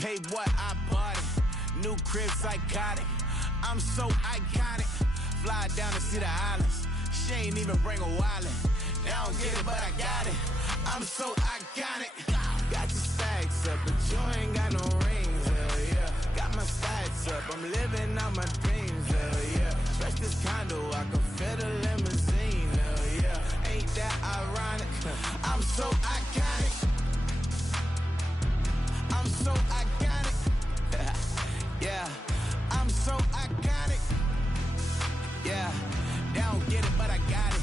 paid what I bought it. New crib psychotic. I'm so iconic. Fly down to see the islands. She ain't even bring a wallet. They don't get it, but I got it. I'm so iconic. Got your stacks up, but you ain't got no rings, hell yeah. Got my stacks up, I'm living out my dreams, hell yeah. Stretch this condo, I can fit a limousine, hell yeah. Ain't that ironic? I'm so iconic. I'm so iconic. Yeah, I'm so iconic. Yeah, they don't get it, but I got it.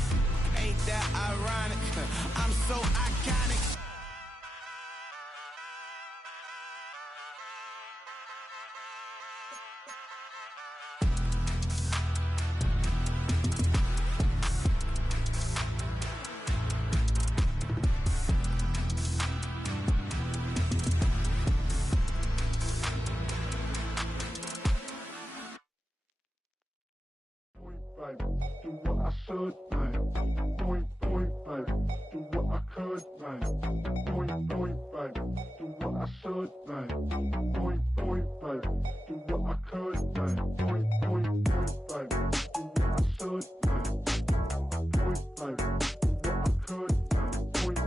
Ain't that ironic? I'm so iconic. Do what I should, man. Point, baby. Do what I could, man. Point, baby. Do what I should, man. Point, baby. Do what I could, man. Point, baby. Do what I should, man. Point, baby. Do what I could, man. Point,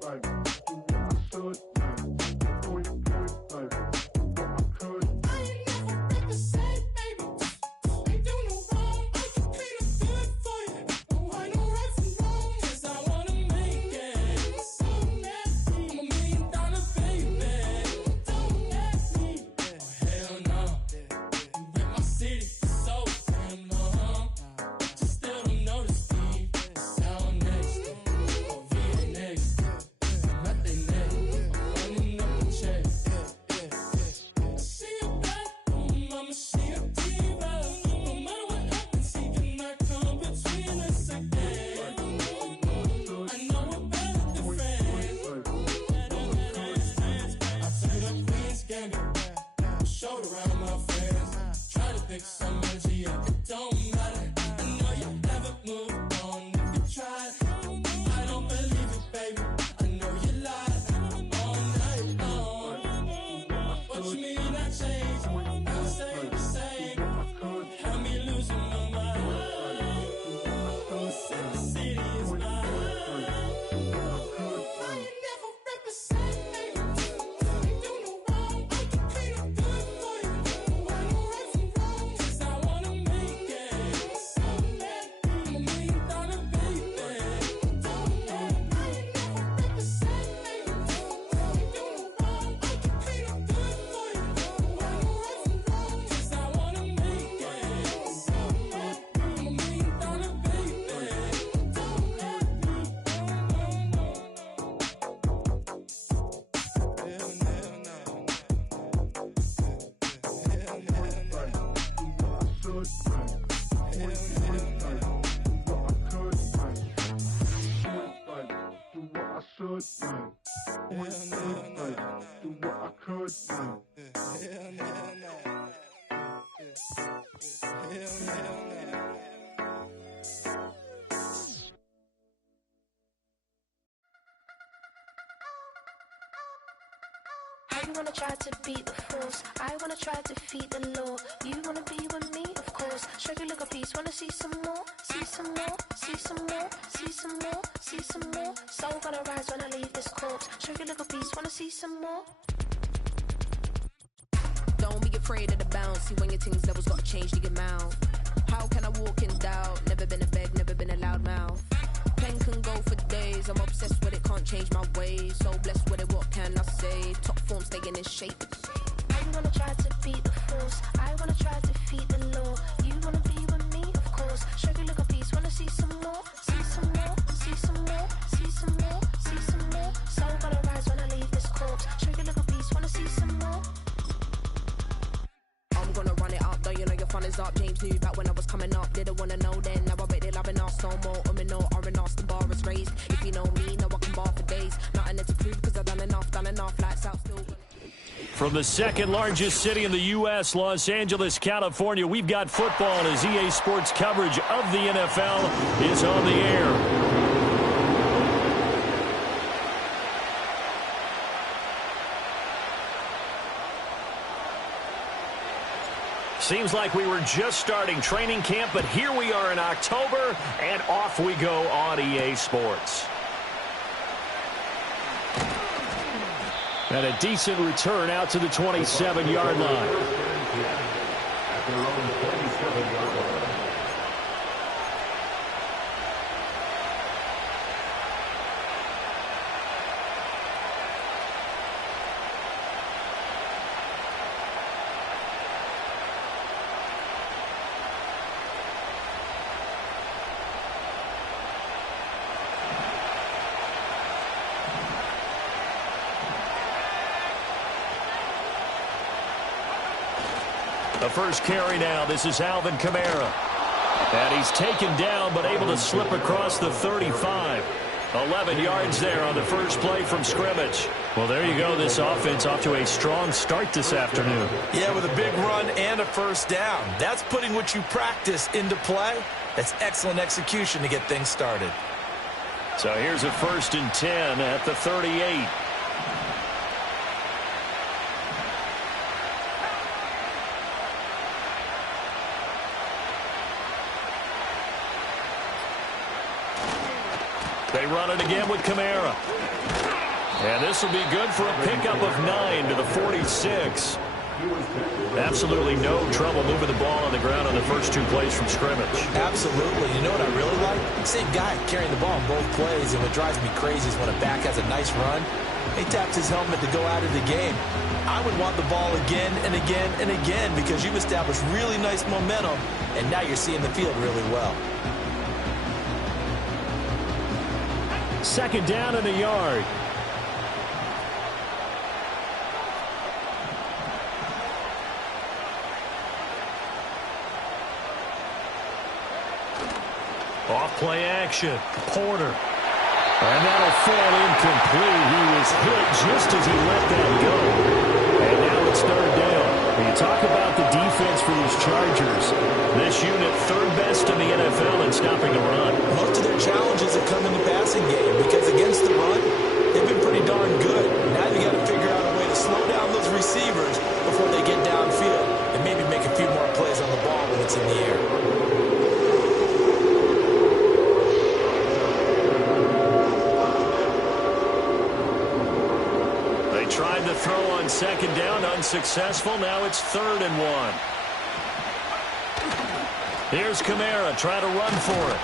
baby. Do what I should, man. Point, baby. Do what I could. I ain't never represent, baby. Ain't do no wrong. I can clean up good for you. Oh, I know right from wrong. 'Cause I wanna make it. So nasty. I'm $1 million baby. Don't ask me. Oh, hell no. You rip my city so damn long. Just still don't notice me. Sound next. Oh, VA next. Nothing next. Running up the check. She a bad mama, she a diva. No matter what happens, she cannot come between us again. I know we're better than friends. I took up Queen's Gambit, showed around my friends. Try to pick some energy up, it don't matter. I know you never moved on if you tried. I don't believe it, baby. I know you lied all night long. What you mean I changed? I stay the same. Had me losing my mind. City is mine. I ain't never represent, baby. Ain't do no wrong. I can clean up good for you. I know right from wrong. 'Cause I wanna make it. So nasty. I'm $1 million baby. Don't let me. I ain't never represent, baby. Ain't do no wrong. I can clean up good for you. I know right from wrong. 'Cause I wanna make it. So nasty. I'm $1 million baby. Don't let me. You wanna try to beat the force, I wanna try to defeat the law. You wanna be with me, of course. Show you look a piece, wanna see some more, see some more, see some more, see some more, see some more. Soul gonna rise when I leave this corpse. Show you look a piece, wanna see some more. Don't be afraid of the bounce. See when your things levels gotta change the amount. How can I walk in doubt? Never been a beg, never been a loud mouth. Pen can go for days. I'm obsessed with it, can't change my ways. So blessed with it, what can I say? Top form, staying in shape. You wanna try to beat the force, I wanna try to defeat the law. You wanna be with me, of course. Show you look a piece, wanna see some more, see some more, see some more, see some more, see some more. Soul gonna rise when I leave this corpse. Show you look a piece, wanna see some more. I'm gonna run it up, though you know your fun is up. James knew back when I was coming up. Didn't wanna know then, now I bet they loving us no more. No R&R's, the bar is raised. If you know me, know I can bar for days. Nothing there to prove, cause I've done enough, lights out still. From the second largest city in the U.S., Los Angeles, California, we've got football as EA Sports coverage of the NFL is on the air. Seems like we were just starting training camp, but here we are in October, and off we go on EA Sports. And a decent return out to the 27-yard line. At their own 27-yard line. The first carry now. This is Alvin Kamara. And he's taken down, but able to slip across the 35. 11 yards there on the first play from scrimmage. Well, there you go. This offense off to a strong start this afternoon. Yeah, with a big run and a first down. That's putting what you practice into play. That's excellent execution to get things started. So here's a 1st and 10 at the 38. They run it again with Kamara. And this will be good for a pickup of 9 to the 46. Absolutely no trouble moving the ball on the ground on the first 2 plays from scrimmage. Absolutely. You know what I really like? Same guy carrying the ball in both plays, and what drives me crazy is when a back has a nice run, he taps his helmet to go out of the game. I would want the ball again and again and again because you've established really nice momentum, and now you're seeing the field really well. 2nd down and a yard. Off play action. Porter. And that'll fall incomplete. He was hit just as he let that go. And now it's 3rd down. When you talk about the defense for these Chargers, this unit 3rd best in the NFL in stopping the run. Most of their challenges have come in the passing game because against the run, they've been pretty darn good. Now you got to figure out a way to slow down those receivers before they get downfield and maybe make a few more plays on the ball when it's in the air. Tried to throw on 2nd down, unsuccessful. Now it's 3rd and 1. Here's Kamara, try to run for it.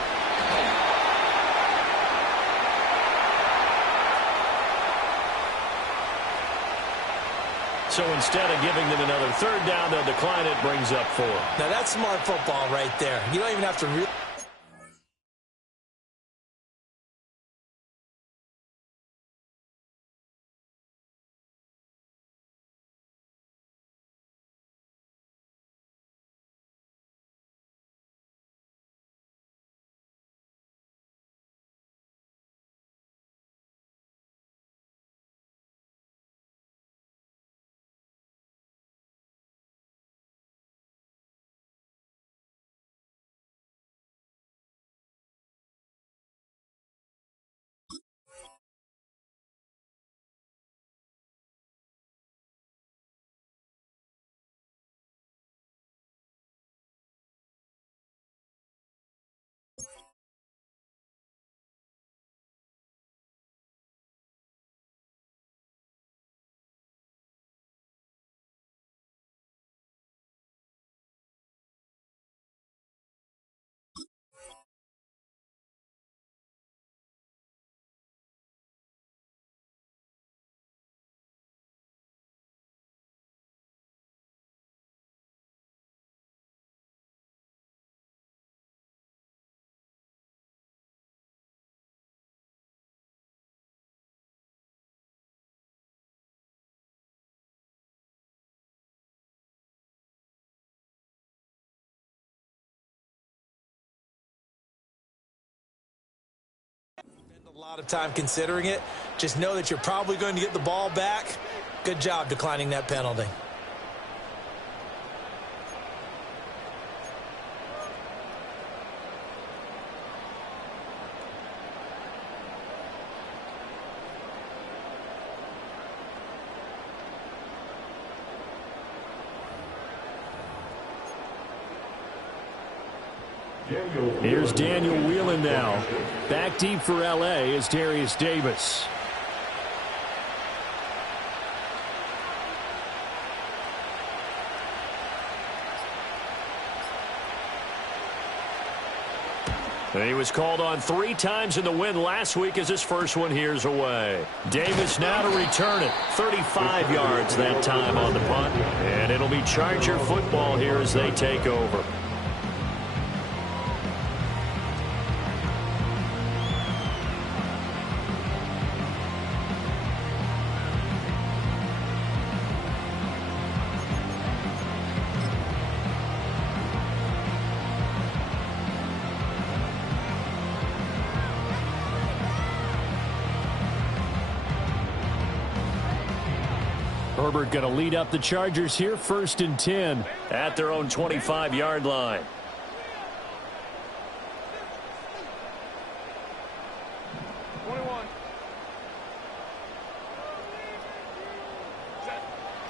So instead of giving them another 3rd down, they'll decline it, brings up 4. Now that's smart football right there. You don't even have to really... A lot of time considering it. Just know that you're probably going to get the ball back. Good job declining that penalty. Here's Daniel Whelan now. Back deep for L.A. is Darius Davis. And he was called on 3 times in the win last week as his first one here's away. Davis now to return it. 35 yards that time on the punt. And it'll be Charger football here as they take over. Herbert going to lead up the Chargers here, 1st and 10 at their own 25-yard line.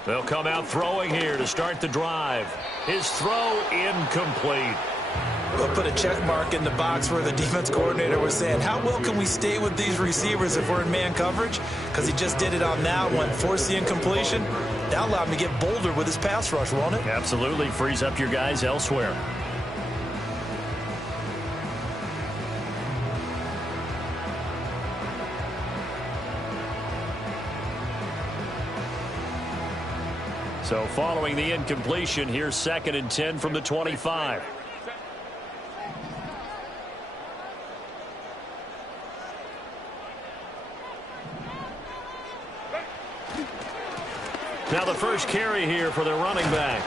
They'll come out throwing here to start the drive. His throw incomplete. We'll put a check mark in the box where the defense coordinator was saying, how well can we stay with these receivers if we're in man coverage? Because he just did it on that one, forced the incompletion. That allowed him to get bolder with his pass rush, won't it? Absolutely. Frees up your guys elsewhere. So following the incompletion, here's 2nd and 10 from the 25. Now the first carry here for their running back.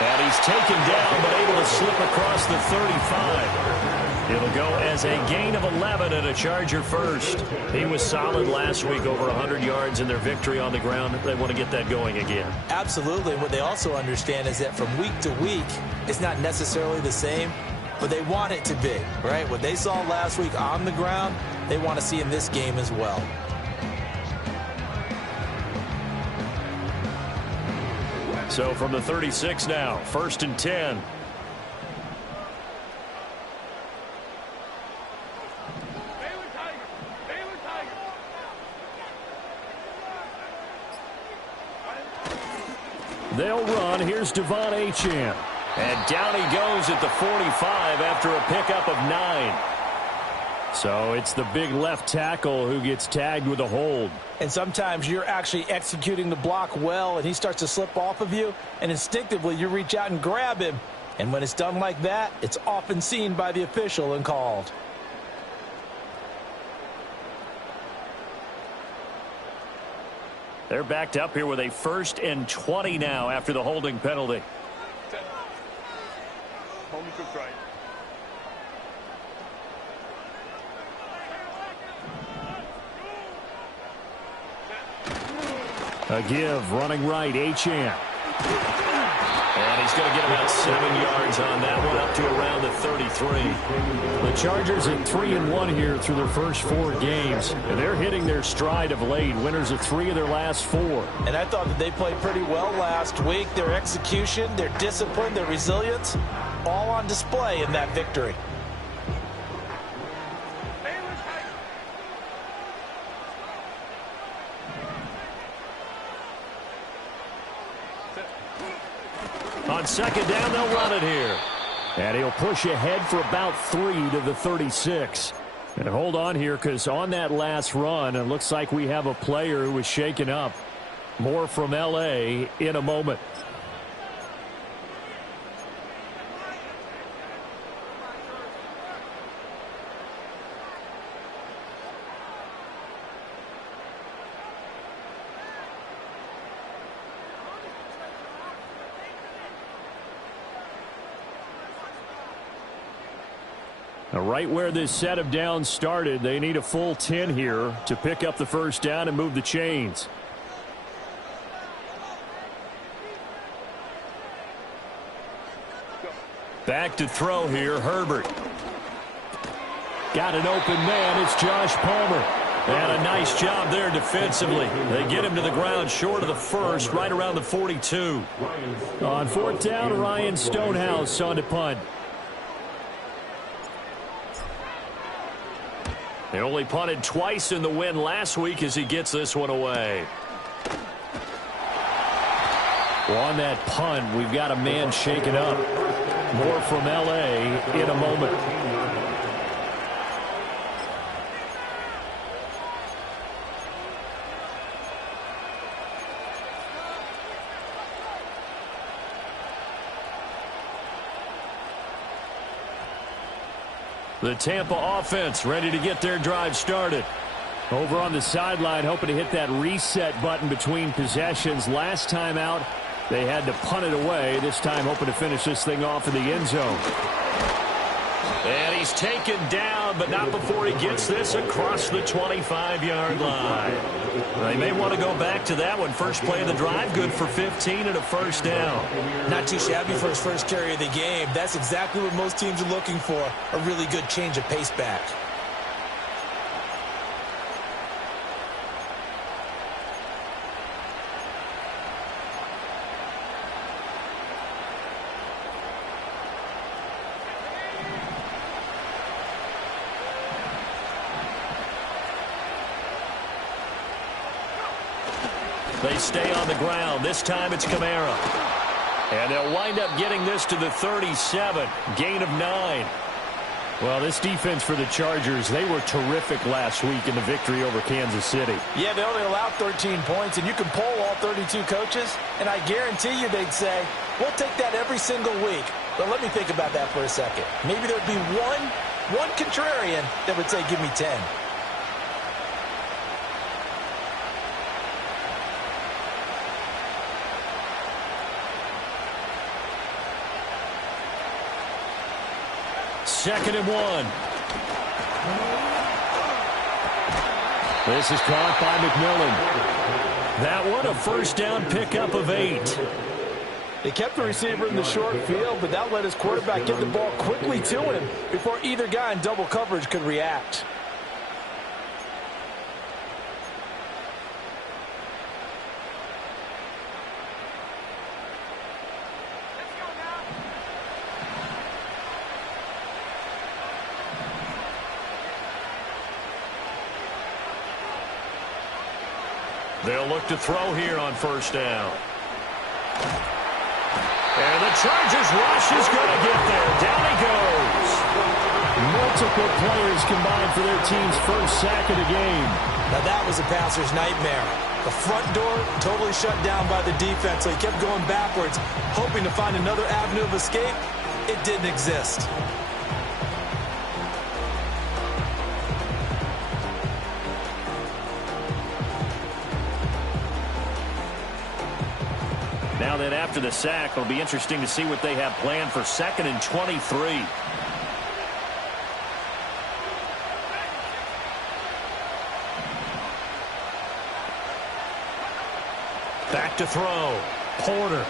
And he's taken down but able to slip across the 35. It'll go as a gain of 11 and a Charger first. He was solid last week, over 100 yards in their victory on the ground. They want to get that going again. Absolutely. What they also understand is that from week to week, it's not necessarily the same, but they want it to be, right? What they saw last week on the ground, they want to see in this game as well. So from the 36 now, 1st and 10. They'll run. Here's Devon Achane. And down he goes at the 45 after a pickup of 9. So it's the big left tackle who gets tagged with a hold. And sometimes you're actually executing the block well, and he starts to slip off of you, and instinctively you reach out and grab him. And when it's done like that, it's often seen by the official and called. They're backed up here with a 1st and 20 now after the holding penalty. A give, running right, Achane. And he's going to get about 7 yards on that one, up to around the 33. The Chargers at 3-1 here through their first 4 games. And they're hitting their stride of late. Winners of 3 of their last 4. And I thought that they played pretty well last week. Their execution, their discipline, their resilience, all on display in that victory. On 2nd down, they'll run it here. And he'll push ahead for about 3 to the 36. And hold on here, because on that last run, it looks like we have a player who was shaken up. More from L.A. in a moment. Now, right where this set of downs started, they need a full 10 here to pick up the first down and move the chains. Back to throw here, Herbert. Got an open man, it's Josh Palmer. And a nice job there defensively. They get him to the ground short of the first, right around the 42. On 4th down, Ryan Stonehouse on to punt. They only punted twice in the win last week as he gets this one away. Well, on that punt, we've got a man shaken up. More from L.A. in a moment. The Tampa offense ready to get their drive started. Over on the sideline, hoping to hit that reset button between possessions. Last time out, they had to punt it away. This time, hoping to finish this thing off in the end zone. And he's taken down, but not before he gets this across the 25-yard line. They may want to go back to that one. First play of the drive, good for 15 and a first down. Not too shabby for his first carry of the game. That's exactly what most teams are looking for, a really good change of pace back. They stay on the ground. This time it's Kamara. And they'll wind up getting this to the 37. Gain of 9. Well, this defense for the Chargers, they were terrific last week in the victory over Kansas City. Yeah, they only allowed 13 points, and you can poll all 32 coaches, and I guarantee you they'd say, we'll take that every single week. But let me think about that for a second. Maybe there'd be one contrarian that would say, give me 10. Second and 1. This is caught by McMillan. That one a first down pickup of 8. They kept the receiver in the short field, but that let his quarterback get the ball quickly to him before either guy in double coverage could react. They'll look to throw here on first down. And the Chargers rush is going to get there. Down he goes. Multiple players combined for their team's first sack of the game. Now that was a passer's nightmare. The front door totally shut down by the defense, so he kept going backwards, hoping to find another avenue of escape. It didn't exist. Now then, after the sack, it'll be interesting to see what they have planned for 2nd and 23. Back to throw. Porter.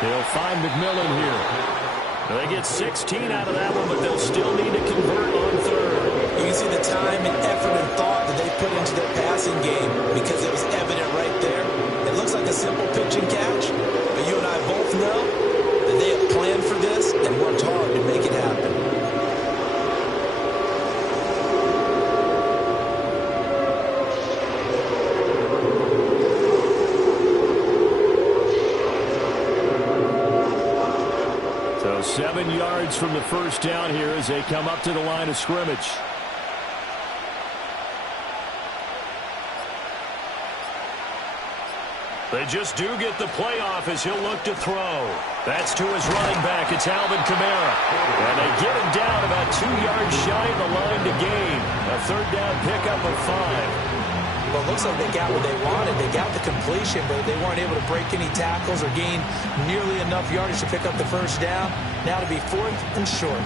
They'll find McMillan here. They get 16 out of that one, but they'll still need to convert on third. You can see the time and effort and thought that they put into their passing game because it was evident right there. It looks like a simple pitch and catch, but you and I both know that they have planned for this and worked hard to make it happen. So 7 yards from the first down here as they come up to the line of scrimmage. They just do get the playoff as he'll look to throw. That's to his running back. It's Alvin Kamara. And they get him down about 2 yards shy of the line to gain. A third down pickup of 5. Well, it looks like they got what they wanted. They got the completion, but they weren't able to break any tackles or gain nearly enough yardage to pick up the first down. Now to be 4th and short.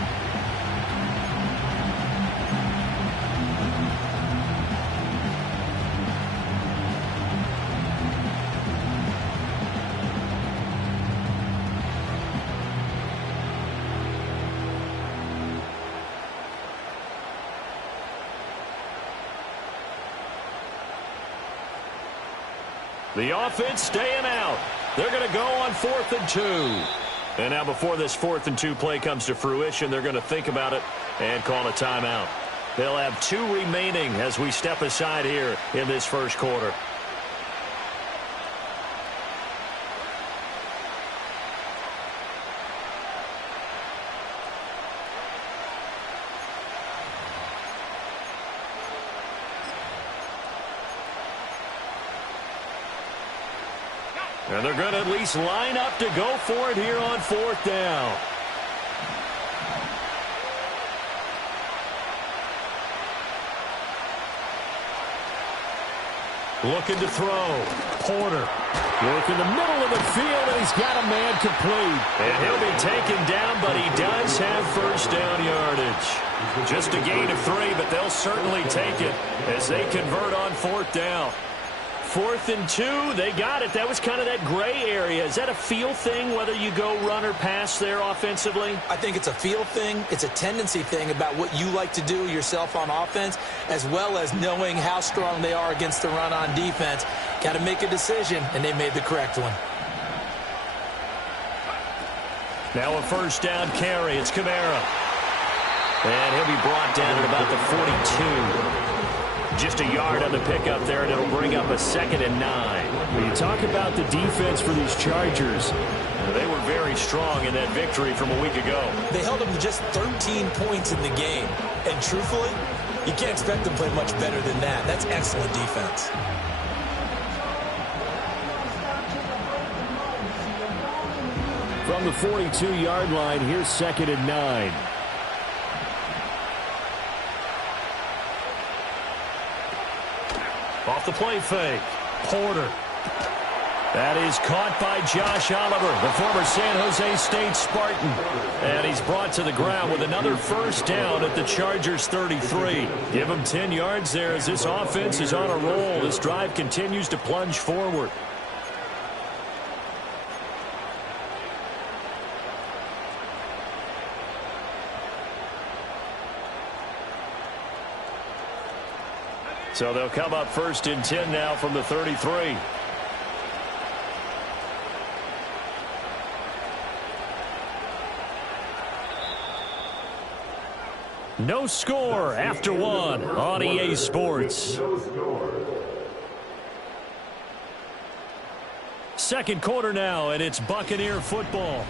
The offense staying out. They're going to go on 4th and 2. And now before this 4th and 2 play comes to fruition, they're going to think about it and call a timeout. They'll have 2 remaining as we step aside here in this first quarter. And they're going to at least line up to go for it here on 4th down. Looking to throw. Porter. Working the middle of the field, and he's got a man complete. And he'll be taken down, but he does have first down yardage. Just a gain of 3, but they'll certainly take it as they convert on 4th down. 4th and 2, they got it. That was kind of that gray area. Is that a feel thing, whether you go run or pass there offensively? I think it's a feel thing. It's a tendency thing about what you like to do yourself on offense, as well as knowing how strong they are against the run on defense. Got to make a decision, and they made the correct one. Now a first down carry. It's Kamara. And he'll be brought down at about the 42. Just a yard on the pickup there, and it'll bring up a 2nd and 9. When you talk about the defense for these Chargers, they were very strong in that victory from a week ago. They held them to just 13 points in the game. And truthfully, you can't expect them to play much better than that. That's excellent defense. From the 42-yard line, here's 2nd and 9. Off the play fake. Porter. That is caught by Josh Oliver, the former San Jose State Spartan. And he's brought to the ground with another first down at the Chargers 33. Give him 10 yards there as this offense is on a roll. This drive continues to plunge forward. So they'll come up 1st and 10 now from the 33. No score after 1 on EA Sports. Second quarter now, and it's Buccaneer football.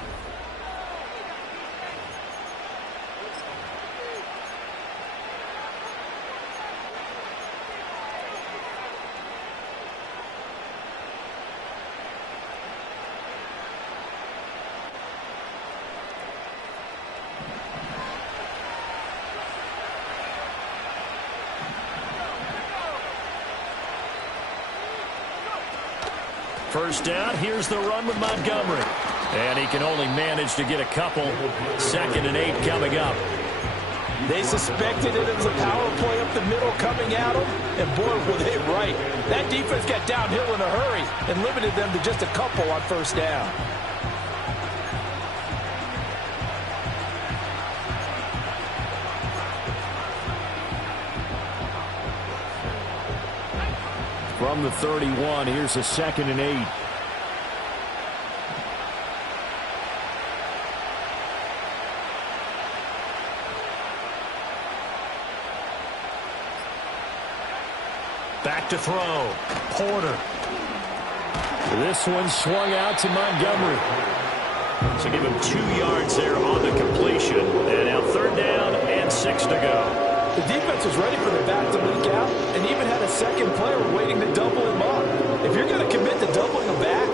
First down, here's the run with Montgomery. And he can only manage to get a couple. 2nd and 8 coming up. They suspected it was a power play up the middle coming at them, and boy, were they right. That defense got downhill in a hurry and limited them to just a couple on first down. From the 31, here's a 2nd and 8. Back to throw. Porter. This one swung out to Montgomery. So give him 2 yards there on the completion. And now 3rd down and 6 to go. The defense was ready for the back to leak out and even had a second player waiting to double him up. If you're going to commit to doubling him back,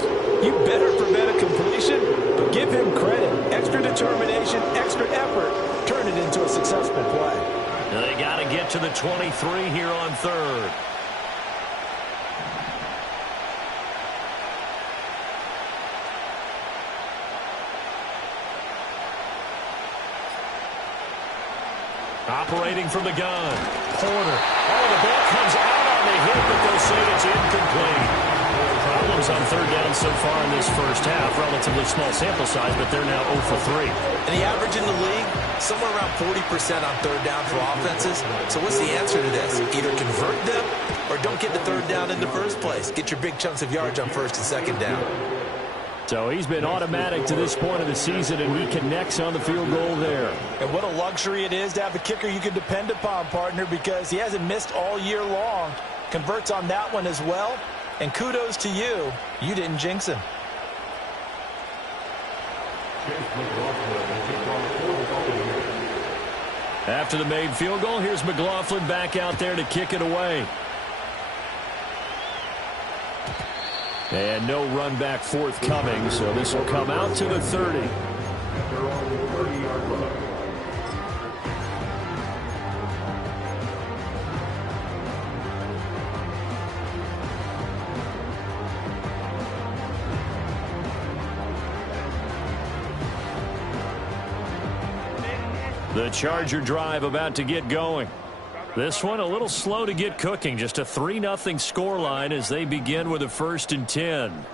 you better prevent a completion, but give him credit. Extra determination, extra effort, turn it into a successful play. Now they got to get to the 23 here on 3rd. Operating from the gun. Porter. Oh, the ball comes out on the hit, but they'll say it's incomplete. Problems on 3rd down so far in this first half. Relatively small sample size, but they're now 0 for 3. And the average in the league, somewhere around 40% on 3rd down for offenses. So what's the answer to this? Either convert them or don't get the 3rd down in the first place. Get your big chunks of yards on 1st and 2nd down. So he's been automatic to this point of the season, and he connects on the field goal there. And what a luxury it is to have a kicker you can depend upon, partner, because he hasn't missed all year long. Converts on that one as well. And kudos to you. You didn't jinx him. After the made field goal, here's McLaughlin back out there to kick it away. And no run back forthcoming, so this will come out to the 30. The Charger drive about to get going. This one a little slow to get cooking. Just a 3-0 scoreline as they begin with a 1st and 10.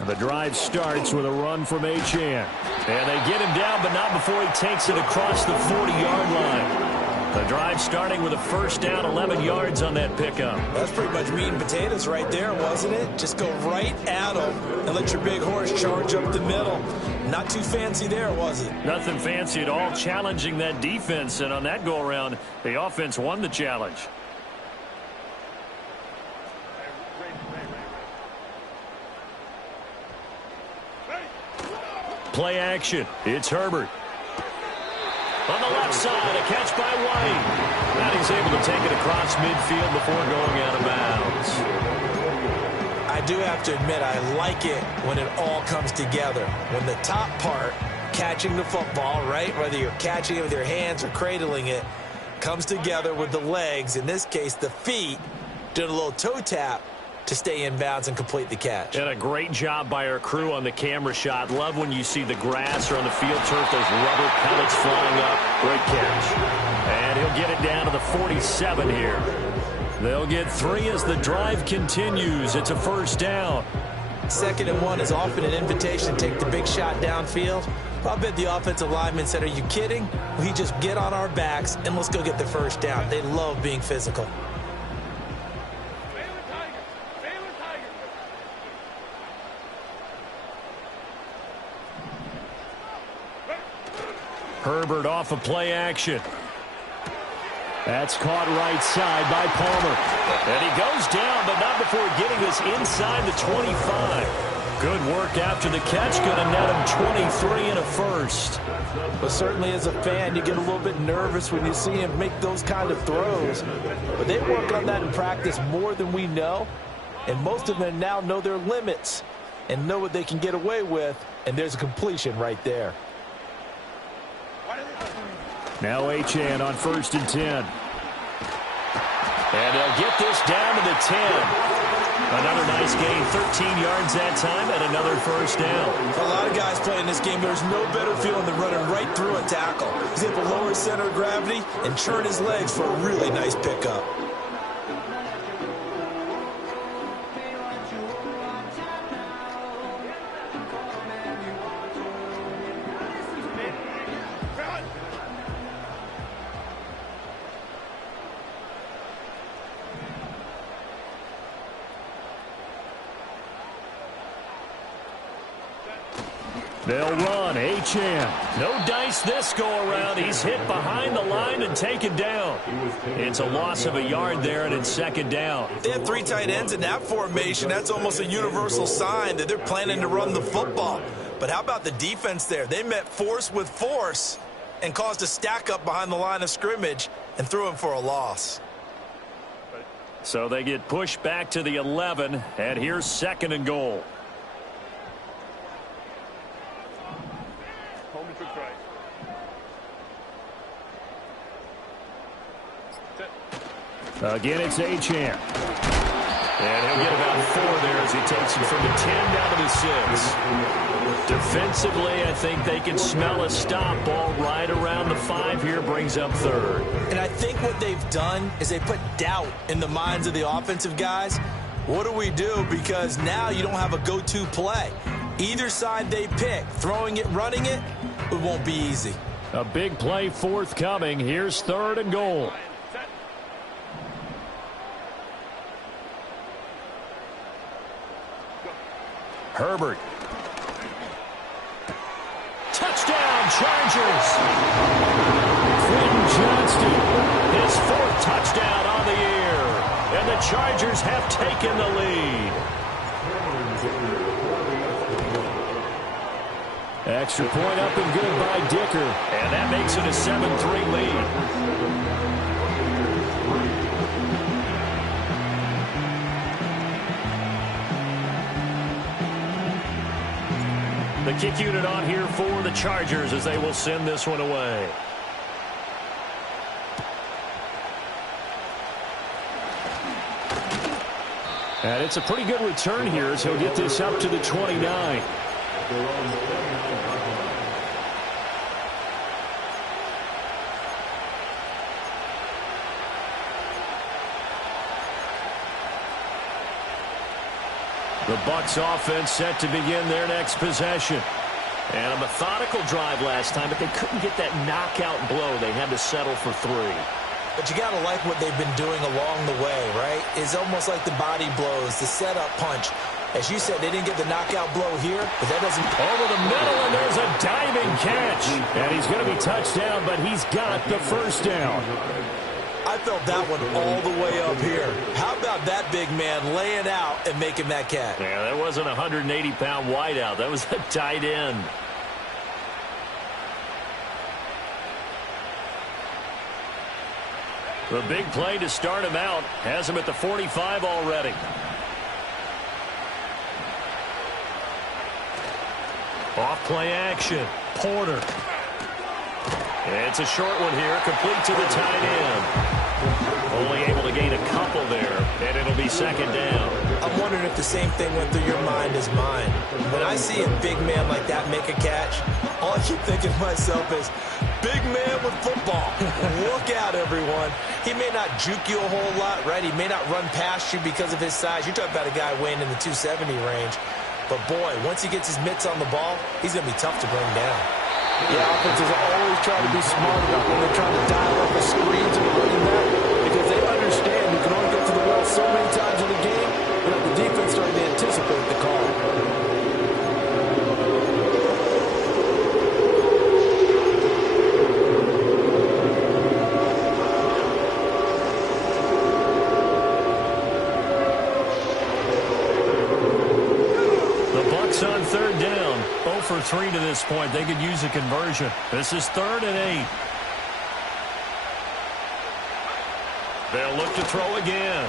And the drive starts with a run from Achane. And they get him down, but not before he takes it across the 40-yard line. The drive starting with a 1st down, 11 yards on that pickup. That's pretty much meat and potatoes right there, wasn't it? Just go right at them and let your big horse charge up the middle. Not too fancy there, was it? Nothing fancy at all, challenging that defense. And on that go-around, the offense won the challenge. Play action. It's Herbert. On the left side, a catch by White. And he's able to take it across midfield before going out of bounds. I do have to admit, I like it when it all comes together. When the top part, catching the football, right, whether you're catching it with your hands or cradling it, comes together with the legs, in this case the feet, doing a little toe tap to stay in bounds and complete the catch. And a great job by our crew on the camera shot. Love when you see the grass or on the field turf, those rubber pellets flying up. Great catch. And he'll get it down to the 47 here. They'll get 3 as the drive continues. It's a 1st down. 2nd and 1 is often an invitation to take the big shot downfield. I bet the offensive lineman said, are you kidding? We just get on our backs and let's go get the 1st down. They love being physical. Herbert off of play action. That's caught right side by Palmer. And he goes down, but not before getting this inside the 25. Good work after the catch. Going to net him 23 and a 1st. But certainly as a fan, you get a little bit nervous when you see him make those kind of throws. But they work on that in practice more than we know. And most of them now know their limits and know what they can get away with. And there's a completion right there. Now Achane on 1st and 10. And they'll get this down to the 10. Another nice gain, 13 yards that time, and another 1st down. For a lot of guys playing this game, there's no better feeling than running right through a tackle. He's able to lower his center of gravity and churn his legs for a really nice pickup. They'll run. Achane. No dice this go-around. He's hit behind the line and taken down. It's a loss of a yard there, and it's 2nd down. They have 3 tight ends in that formation. That's almost a universal sign that they're planning to run the football. But how about the defense there? They met force with force and caused a stack up behind the line of scrimmage and threw him for a loss. So they get pushed back to the 11, and here's 2nd and goal. Again, it's Achane. And he'll get about 4 there as he takes it from the 10 down to the 6. Defensively, I think they can smell a stop. Ball right around the 5 here, brings up 3rd. And I think what they've done is they put doubt in the minds of the offensive guys. What do we do? Because now you don't have a go-to play. Either side they pick, throwing it, running it, it won't be easy. A big play forthcoming. Here's 3rd and goal. Herbert. Touchdown, Chargers. Quentin Johnston, his 4th touchdown on the year. And the Chargers have taken the lead. Extra point up and good by Dicker. And that makes it a 7-3 lead. The kick unit on here for the Chargers as they will send this one away. And it's a pretty good return here as he'll get this up to the 29. The Bucs offense set to begin their next possession. And a methodical drive last time, but they couldn't get that knockout blow. They had to settle for 3. But you got to like what they've been doing along the way, right? It's almost like the body blows, the setup punch. As you said, they didn't get the knockout blow here, but that doesn't... Over the middle, and there's a diving catch. And he's going to be touched down, but he's got the first down. I felt that one all the way up here. How about that big man laying out and making that catch? Yeah, that wasn't a 180-pound wideout. That was a tight end. The big play to start him out has him at the 45 already. Off play action. Porter. It's a short one here, complete to the tight end. Only able to gain a couple there, and it'll be second down. I'm wondering if the same thing went through your mind as mine. When I see a big man like that make a catch, all I keep thinking to myself is, big man with football. Look out, everyone. He may not juke you a whole lot, right? He may not run past you because of his size. You're talking about a guy weighing in the 270 range. But, boy, once he gets his mitts on the ball, he's going to be tough to bring down. Yeah, offenses are always trying to be smart about when they're trying to dial up the screens and running back because they understand you can only get to the well so many times in the game without the defense starting to anticipate the call. On third down, 0 for 3 to this point. They could use a conversion. This is 3rd and 8. They'll look to throw again.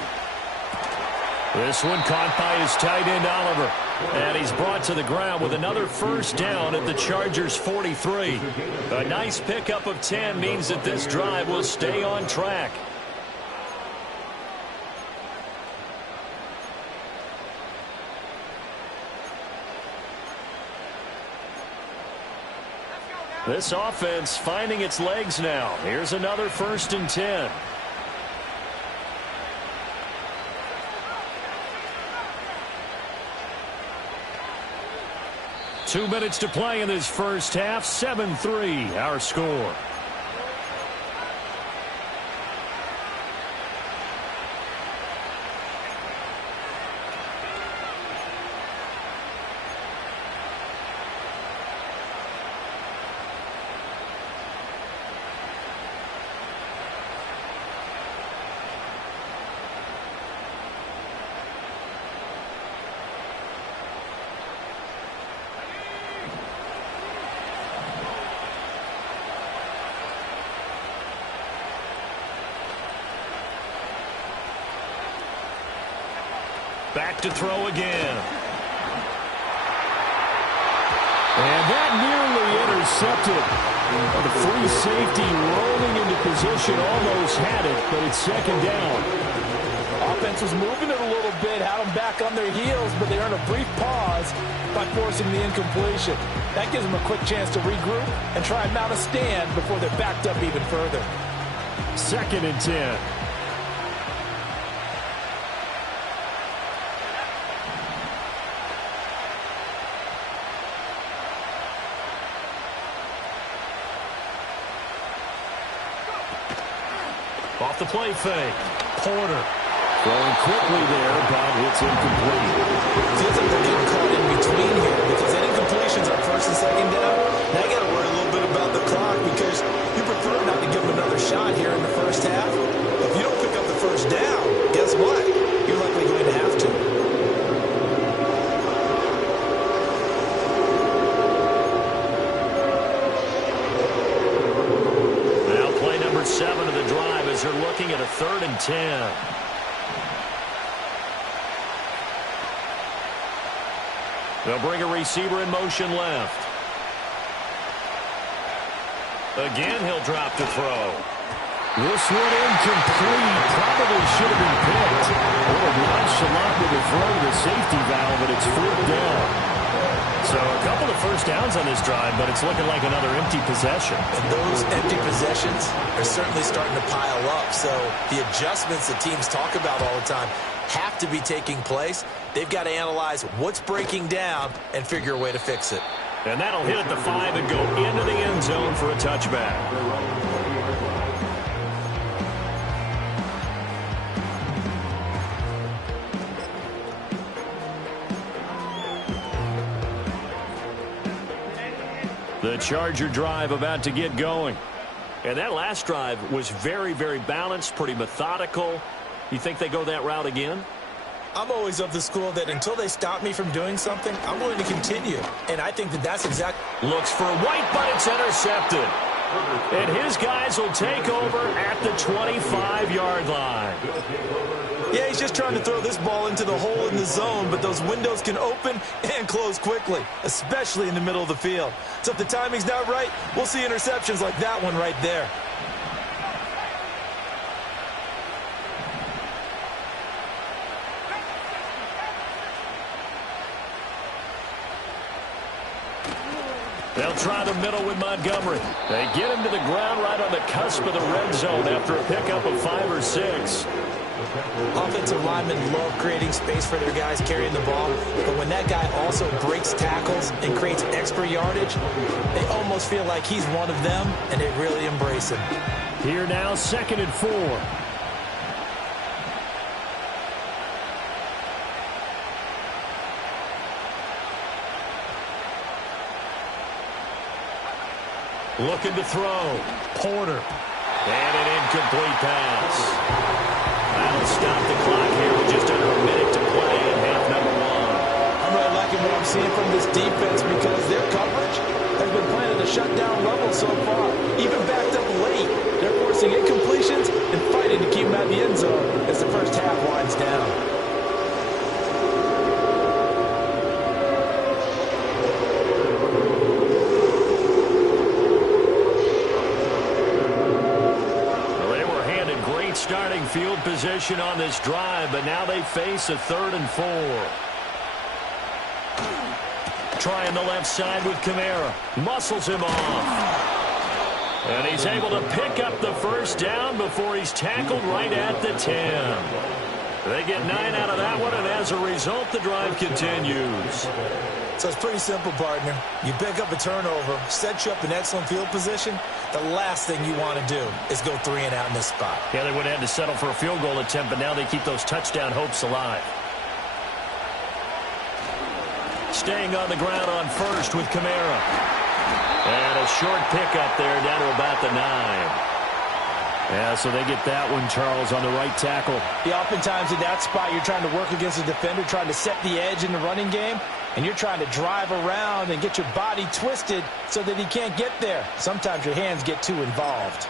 This one caught by his tight end, Oliver. And he's brought to the ground with another first down at the Chargers' 43. A nice pickup of 10 means that this drive will stay on track. This offense finding its legs now. Here's another 1st and 10. Two minutes to play in this first half. 7-3 our score. Back to throw again. And that nearly intercepted. The free safety rolling into position, almost had it, but it's second down. Offense was moving it a little bit, had them back on their heels, but they earned a brief pause by forcing the incompletion. That gives them a quick chance to regroup and try and mount a stand before they're backed up even further. 2nd and 10. Off the play fake. Porter. Throwing quickly there, but it's incomplete. Feels like they're getting caught in between here because any completions on first and second down, now you got to worry a little bit about the clock because you prefer not to give them another shot here in the first half. If you don't pick up the first down, guess what? You're likely going to have to. Now play number 7 of the drive as they're looking at a 3rd and 10. They'll bring a receiver in motion left. Again, he'll drop to throw. This one incomplete. Probably should have been picked. A little nonchalant with the throw to the safety valve, but it's 4th down. So a couple of first downs on this drive, but it's looking like another empty possession. And those empty possessions are certainly starting to pile up. So the adjustments that teams talk about all the time have to be taking place. They've got to analyze what's breaking down and figure a way to fix it. And that'll hit at the 5 and go into the end zone for a touchback. The Charger drive about to get going. And that last drive was very, very balanced, pretty methodical. You think they go that route again? I'm always of the school that until they stop me from doing something, I'm willing to continue. And I think that that's exactly... Looks for White, but it's intercepted. And his guys will take over at the 25-yard line. Yeah, he's just trying to throw this ball into the hole in the zone, but those windows can open and close quickly, especially in the middle of the field. So if the timing's not right, we'll see interceptions like that one right there. They'll try the middle with Montgomery. They get him to the ground right on the cusp of the red zone after a pickup of 5 or 6. Offensive linemen love creating space for their guys carrying the ball, but when that guy also breaks tackles and creates extra yardage, they almost feel like he's one of them, and they really embrace him. Here now, 2nd and 4. Looking to throw. Porter. And an incomplete pass. That'll stop the clock here with just under a minute to play in half number 1. I'm really liking what I'm seeing from this defense because their coverage has been playing at a shutdown level so far. Even backed up late, they're forcing incompletions and fighting to keep them out of the end zone as the first half winds down. Starting field position on this drive, but now they face a 3rd and 4. Trying the left side with Kamara. Muscles him off. And he's able to pick up the first down before he's tackled right at the 10. They get 9 out of that one, and as a result, the drive continues. So it's pretty simple, partner. You pick up a turnover, set you up in excellent field position. The last thing you want to do is go 3 and out in this spot. Yeah, they would have had to settle for a field goal attempt, but now they keep those touchdown hopes alive. Staying on the ground on first with Kamara. And a short pickup there down to about the 9. Yeah, so they get that one, Charles, on the right tackle. Yeah, oftentimes in that spot, you're trying to work against a defender, trying to set the edge in the running game, and you're trying to drive around and get your body twisted so that he can't get there. Sometimes your hands get too involved.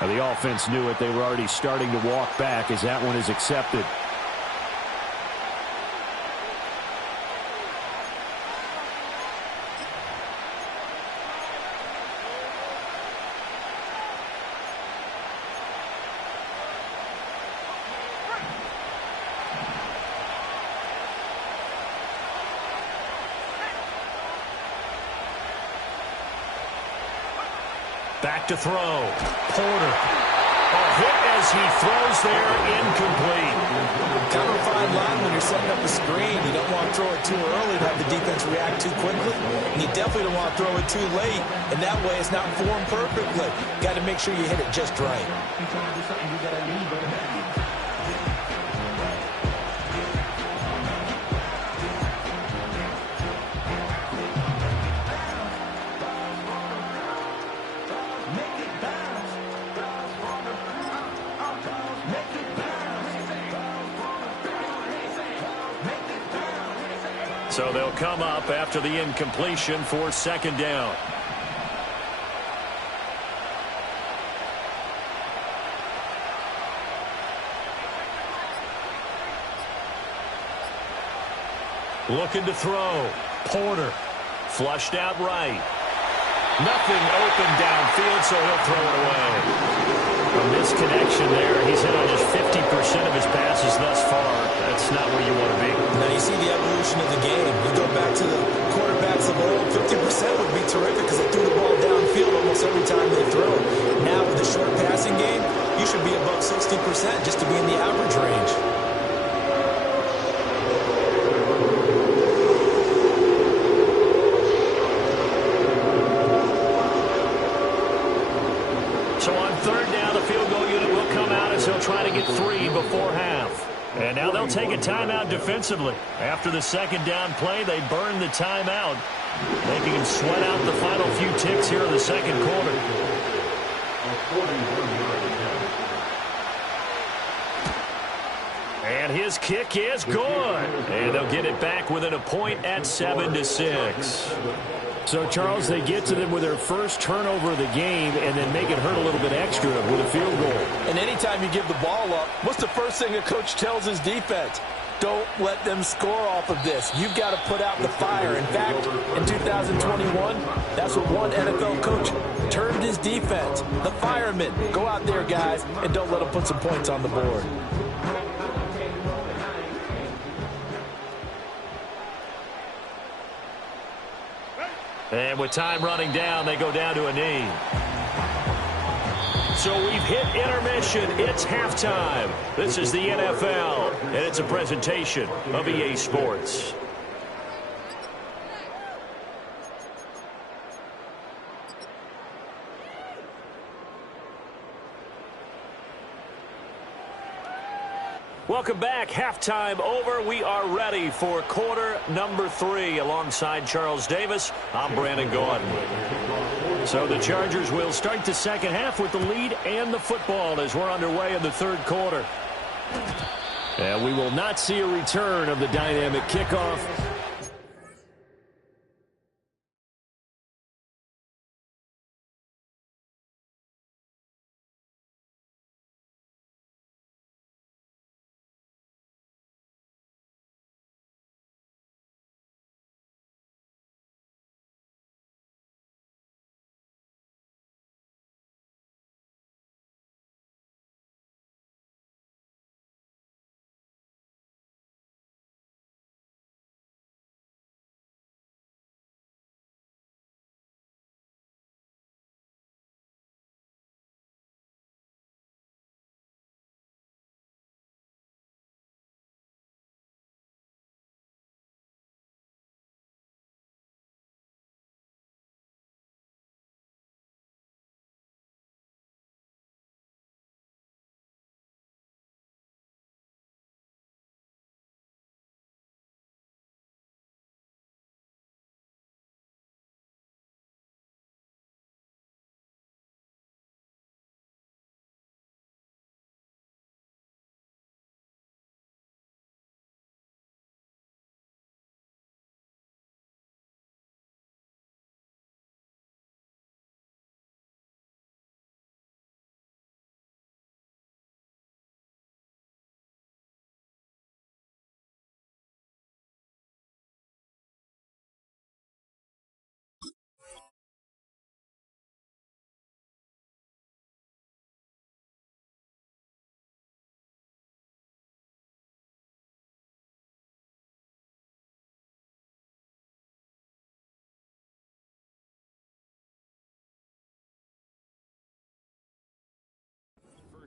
Now, the offense knew it. They were already starting to walk back as that one is accepted. Back to throw. Porter. A hit as he throws there, incomplete. Kind of a fine line when you're setting up a screen. You don't want to throw it too early to have the defense react too quickly. And you definitely don't want to throw it too late. And that way it's not formed perfectly. Got to make sure you hit it just right. So they'll come up after the incompletion for second down. Looking to throw. Porter. Flushed out right. Nothing open downfield, so he'll throw it away. A misconnection there. He's hit on just 50% of his passes thus far. That's not where you want to be. Now you see the evolution of the game. You go back to the quarterbacks of old, 50% would be terrific because they threw the ball downfield almost every time they throw it. Now with the short passing game, you should be above 60% just to be in the average range. So on third down, the field goal unit will come out as he'll try to get 3 before half. And now they'll take a timeout defensively. After the second down play, they burn the timeout, making him sweat out the final few ticks here in the second quarter. And his kick is good. And they'll get it back within a point at 7-6. So, Charles, they get to them with their first turnover of the game and then make it hurt a little bit extra with a field goal. And anytime you give the ball up, what's the first thing a coach tells his defense? Don't let them score off of this. You've got to put out the fire. In fact, in 2021, that's what one NFL coach termed his defense. The firemen. Go out there, guys, and don't let them put some points on the board. And with time running down, they go down to a knee. So we've hit intermission. It's halftime. This is the NFL, and it's a presentation of EA Sports. Welcome back. Halftime over. We are ready for quarter number 3. Alongside Charles Davis, I'm Brandon Gordon. So the Chargers will start the second half with the lead and the football as we're underway in the third quarter. And we will not see a return of the dynamic kickoff.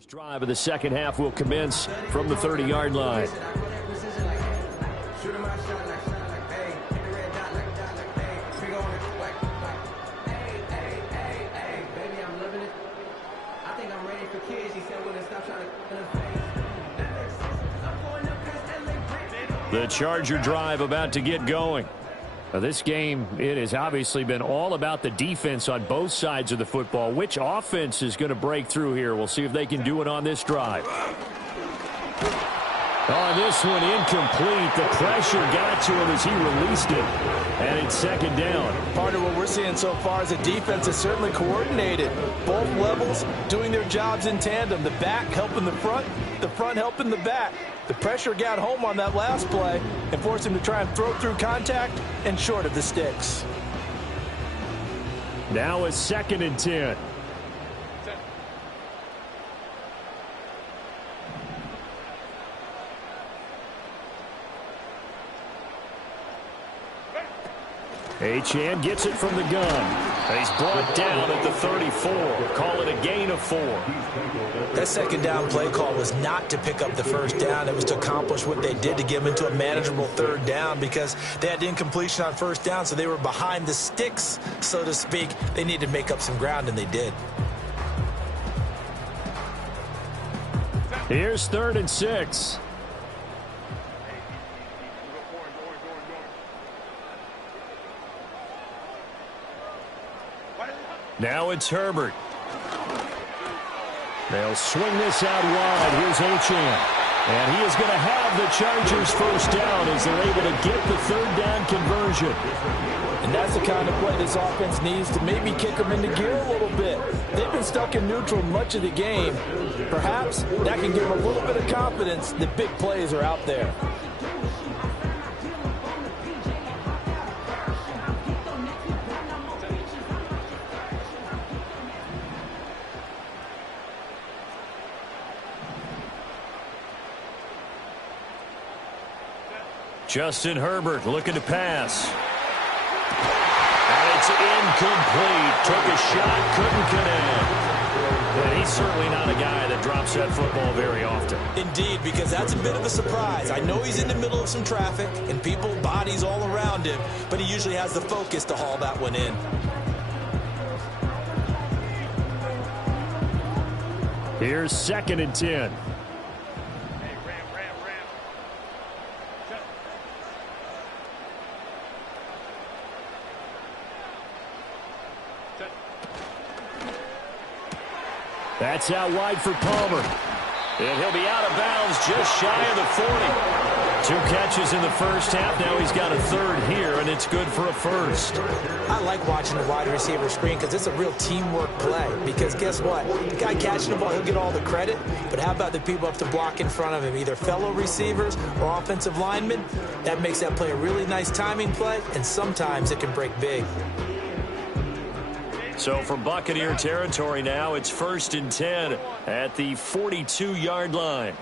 Drive of the second half will commence from the 30-yard line. The Charger drive about to get going. Now, this game, it has obviously been all about the defense on both sides of the football. Which offense is going to break through here? We'll see if they can do it on this drive. Oh, this one incomplete. The pressure got to him as he released it. And it's second down. Part of what we're seeing so far is the defense is certainly coordinated. Both levels doing their jobs in tandem. The back helping the front helping the back. The pressure got home on that last play and forced him to try and throw through contact and short of the sticks. Now a 2nd and 10. Achane gets it from the gun. He's brought down at the 34. Call it a gain of 4. That second down play call was not to pick up the first down. It was to accomplish what they did to get them into a manageable third down because they had incompletion on first down, so they were behind the sticks, so to speak. They needed to make up some ground, and they did. Here's 3rd and 6. Now it's Herbert. They'll swing this out wide. Here's Achane. And he is going to have the Chargers first down as they're able to get the 3rd down conversion. And that's the kind of play this offense needs to maybe kick them into gear a little bit. They've been stuck in neutral much of the game. Perhaps that can give them a little bit of confidence that big plays are out there. Justin Herbert looking to pass. And it's incomplete. Took a shot, couldn't connect. And he's certainly not a guy that drops that football very often. Indeed, because that's a bit of a surprise. I know he's in the middle of some traffic and people, bodies all around him, but he usually has the focus to haul that one in. Here's 2nd and 10. That's out wide for Palmer. And he'll be out of bounds just shy of the 40. 2 catches in the first half. Now he's got a 3rd here, and it's good for a 1st. I like watching the wide receiver screen because it's a real teamwork play. Because guess what? The guy catching the ball, he'll get all the credit. But how about the people up to block in front of him, either fellow receivers or offensive linemen? That makes that play a really nice timing play, and sometimes it can break big. So from Buccaneer territory now, it's 1st and 10 at the 42-yard line.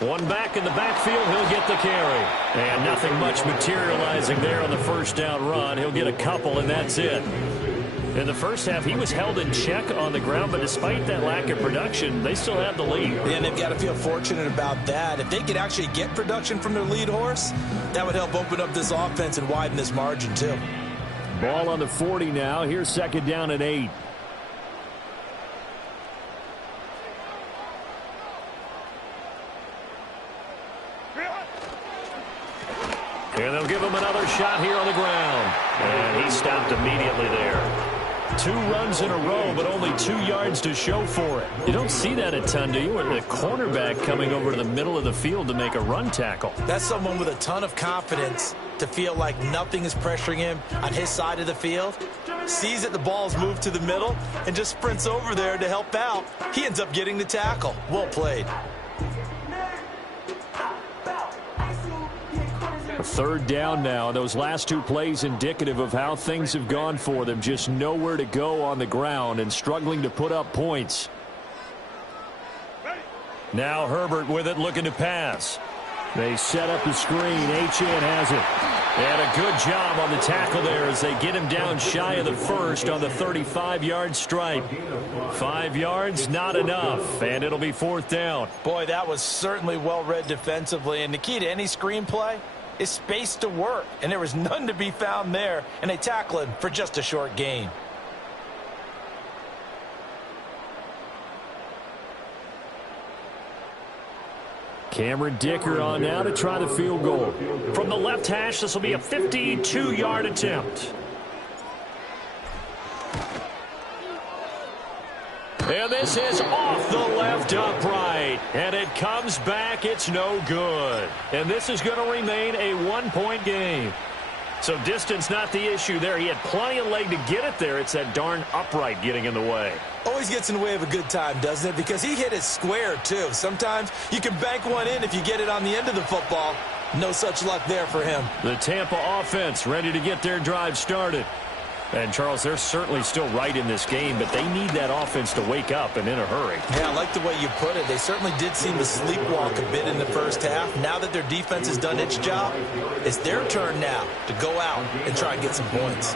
One back in the backfield, he'll get the carry. And nothing much materializing there on the first down run. He'll get a couple, and that's it. In the first half, he was held in check on the ground, but despite that lack of production, they still have the lead. And they've got to feel fortunate about that. If they could actually get production from their lead horse, that would help open up this offense and widen this margin, too. Ball on the 40 now. Here's 2nd down and 8. And they'll give him another shot here on the ground. And he stopped immediately there. 2 runs in a row, but only 2 yards to show for it. You don't see that a ton, do you? With the cornerback coming over to the middle of the field to make a run tackle. That's someone with a ton of confidence to feel like nothing is pressuring him on his side of the field. Sees that the ball's moved to the middle and just sprints over there to help out. He ends up getting the tackle. Well played. A 3rd down now. Those last 2 plays indicative of how things have gone for them. Just nowhere to go on the ground and struggling to put up points. Now Herbert with it, looking to pass. They set up the screen. Achane has it. And a good job on the tackle there as they get him down shy of the first on the 35-yard stripe. 5 yards, not enough, and it'll be 4th down. Boy, that was certainly well read defensively, and the key to any screenplay is space to work, and there was none to be found there, and they tackle him for just a short gain. Cameron Dicker on now to try the field goal. From the left hash, this will be a 52-yard attempt. And this is off the left upright. And it comes back. It's no good. And this is going to remain a 1-point game. So distance not the issue there. He had plenty of leg to get it there. It's that darn upright getting in the way. Always gets in the way of a good time, doesn't it? Because he hit it square, too. Sometimes you can bank one in if you get it on the end of the football. No such luck there for him. The Tampa offense ready to get their drive started. And, Charles, they're certainly still right in this game, but they need that offense to wake up and in a hurry. Yeah, I like the way you put it. They certainly did seem to sleepwalk a bit in the first half. Now that their defense has done its job, it's their turn now to go out and try and get some points.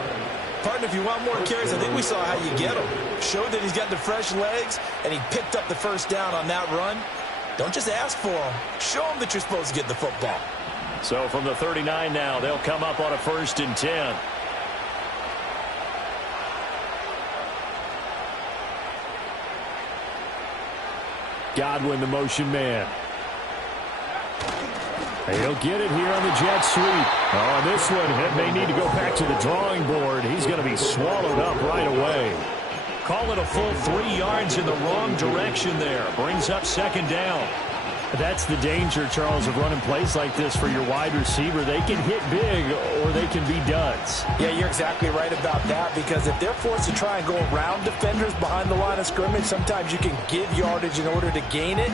Partner, if you want more carries, I think we saw how you get them. Showed that he's got the fresh legs, and he picked up the first down on that run. Don't just ask for them. Show them that you're supposed to get the football. So from the 39 now, they'll come up on a 1st and 10. Godwin, the motion man. He'll get it here on the jet sweep. Oh, this one, it may need to go back to the drawing board. He's going to be swallowed up right away. Call it a full 3 yards in the wrong direction there. Brings up 2nd down. That's the danger, Charles, of running plays like this for your wide receiver. They can hit big or they can be duds. Yeah, you're exactly right about that, because if they're forced to try and go around defenders behind the line of scrimmage, sometimes you can give yardage in order to gain it.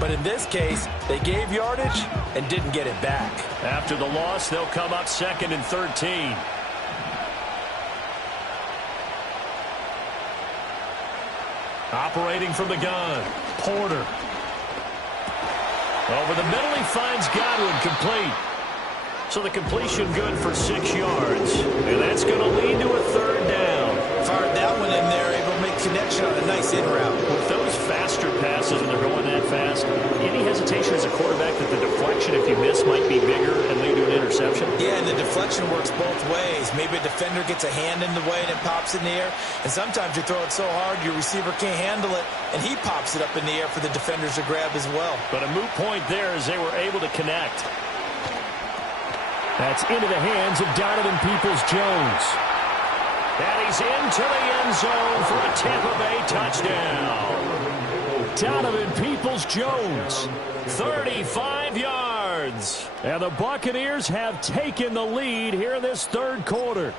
But in this case, they gave yardage and didn't get it back. After the loss, they'll come up 2nd and 13. Operating from the gun, Porter. Over the middle, he finds Godwin complete. So the completion good for 6 yards. And that's going to lead to a 3rd down. Fired that one in there, able to make connection on a nice in route. With those faster passes, and they're going that fast, any hesitation as a quarterback that the deflection, if you miss, might be bigger and lead to an interception? Yeah, and the deflection works both ways. Maybe a defender gets a hand in the way and it pops in the air. And sometimes you throw it so hard your receiver can't handle it, and he pops it up in the air for the defenders to grab as well. But a moot point there as they were able to connect. That's into the hands of Donovan Peoples-Jones. And he's into the end zone for a Tampa Bay touchdown. Donovan Peoples-Jones, 35 yards. And the Buccaneers have taken the lead here in this 3rd quarter.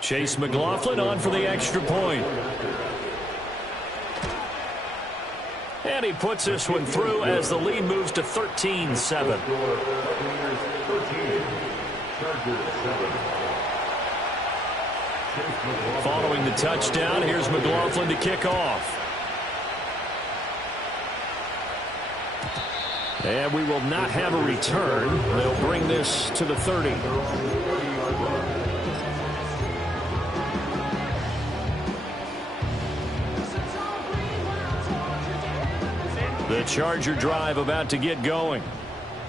Chase McLaughlin on for the extra point. And he puts this one through as the lead moves to 13-7. Following the touchdown, here's McLaughlin to kick off. And we will not have a return. They'll bring this to the 30. The Charger drive about to get going.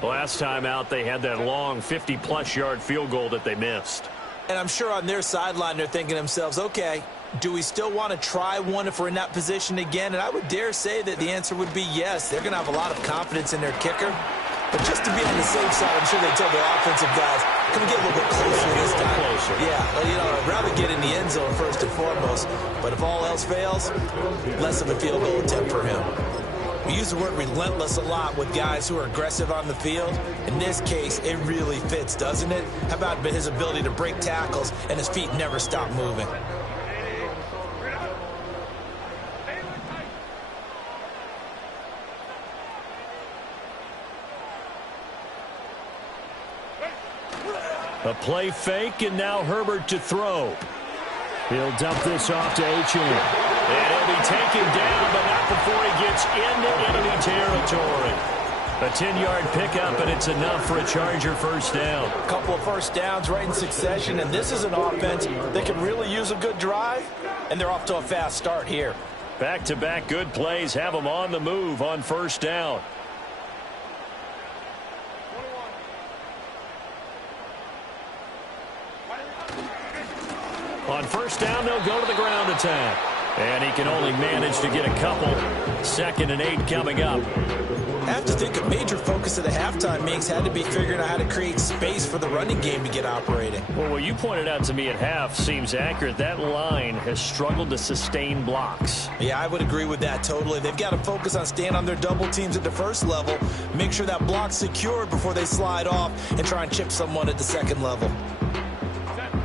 Last time out, they had that long 50-plus yard field goal that they missed. And I'm sure on their sideline they're thinking to themselves, okay, do we still want to try one if we're in that position again? And I would dare say that the answer would be yes. They're going to have a lot of confidence in their kicker. But just to be on the safe side, I'm sure they tell their offensive guys, can we get a little bit closer this time? Closer. Yeah, you know, I'd rather get in the end zone first and foremost. But if all else fails, less of a field goal attempt for him. We use the word relentless a lot with guys who are aggressive on the field. In this case, it really fits, doesn't it? How about his ability to break tackles and his feet never stop moving? A play fake, and now Herbert to throw. He'll dump this off to Achane. And he'll be taken down, but not before he gets into enemy territory. A 10-yard pickup, and it's enough for a Charger first down. A couple of first downs right in succession, and this is an offense that can really use a good drive, and they're off to a fast start here. Back-to-back good plays have them on the move on first down. On first down, they'll go to the ground attack. And he can only manage to get a couple. 2nd and 8 coming up. I have to think a major focus of the halftime meetings had to be figuring out how to create space for the running game to get operating. Well, what you pointed out to me at half seems accurate. That line has struggled to sustain blocks. Yeah, I would agree with that totally. They've got to focus on staying on their double teams at the first level, make sure that block's secured before they slide off, and try and chip someone at the second level.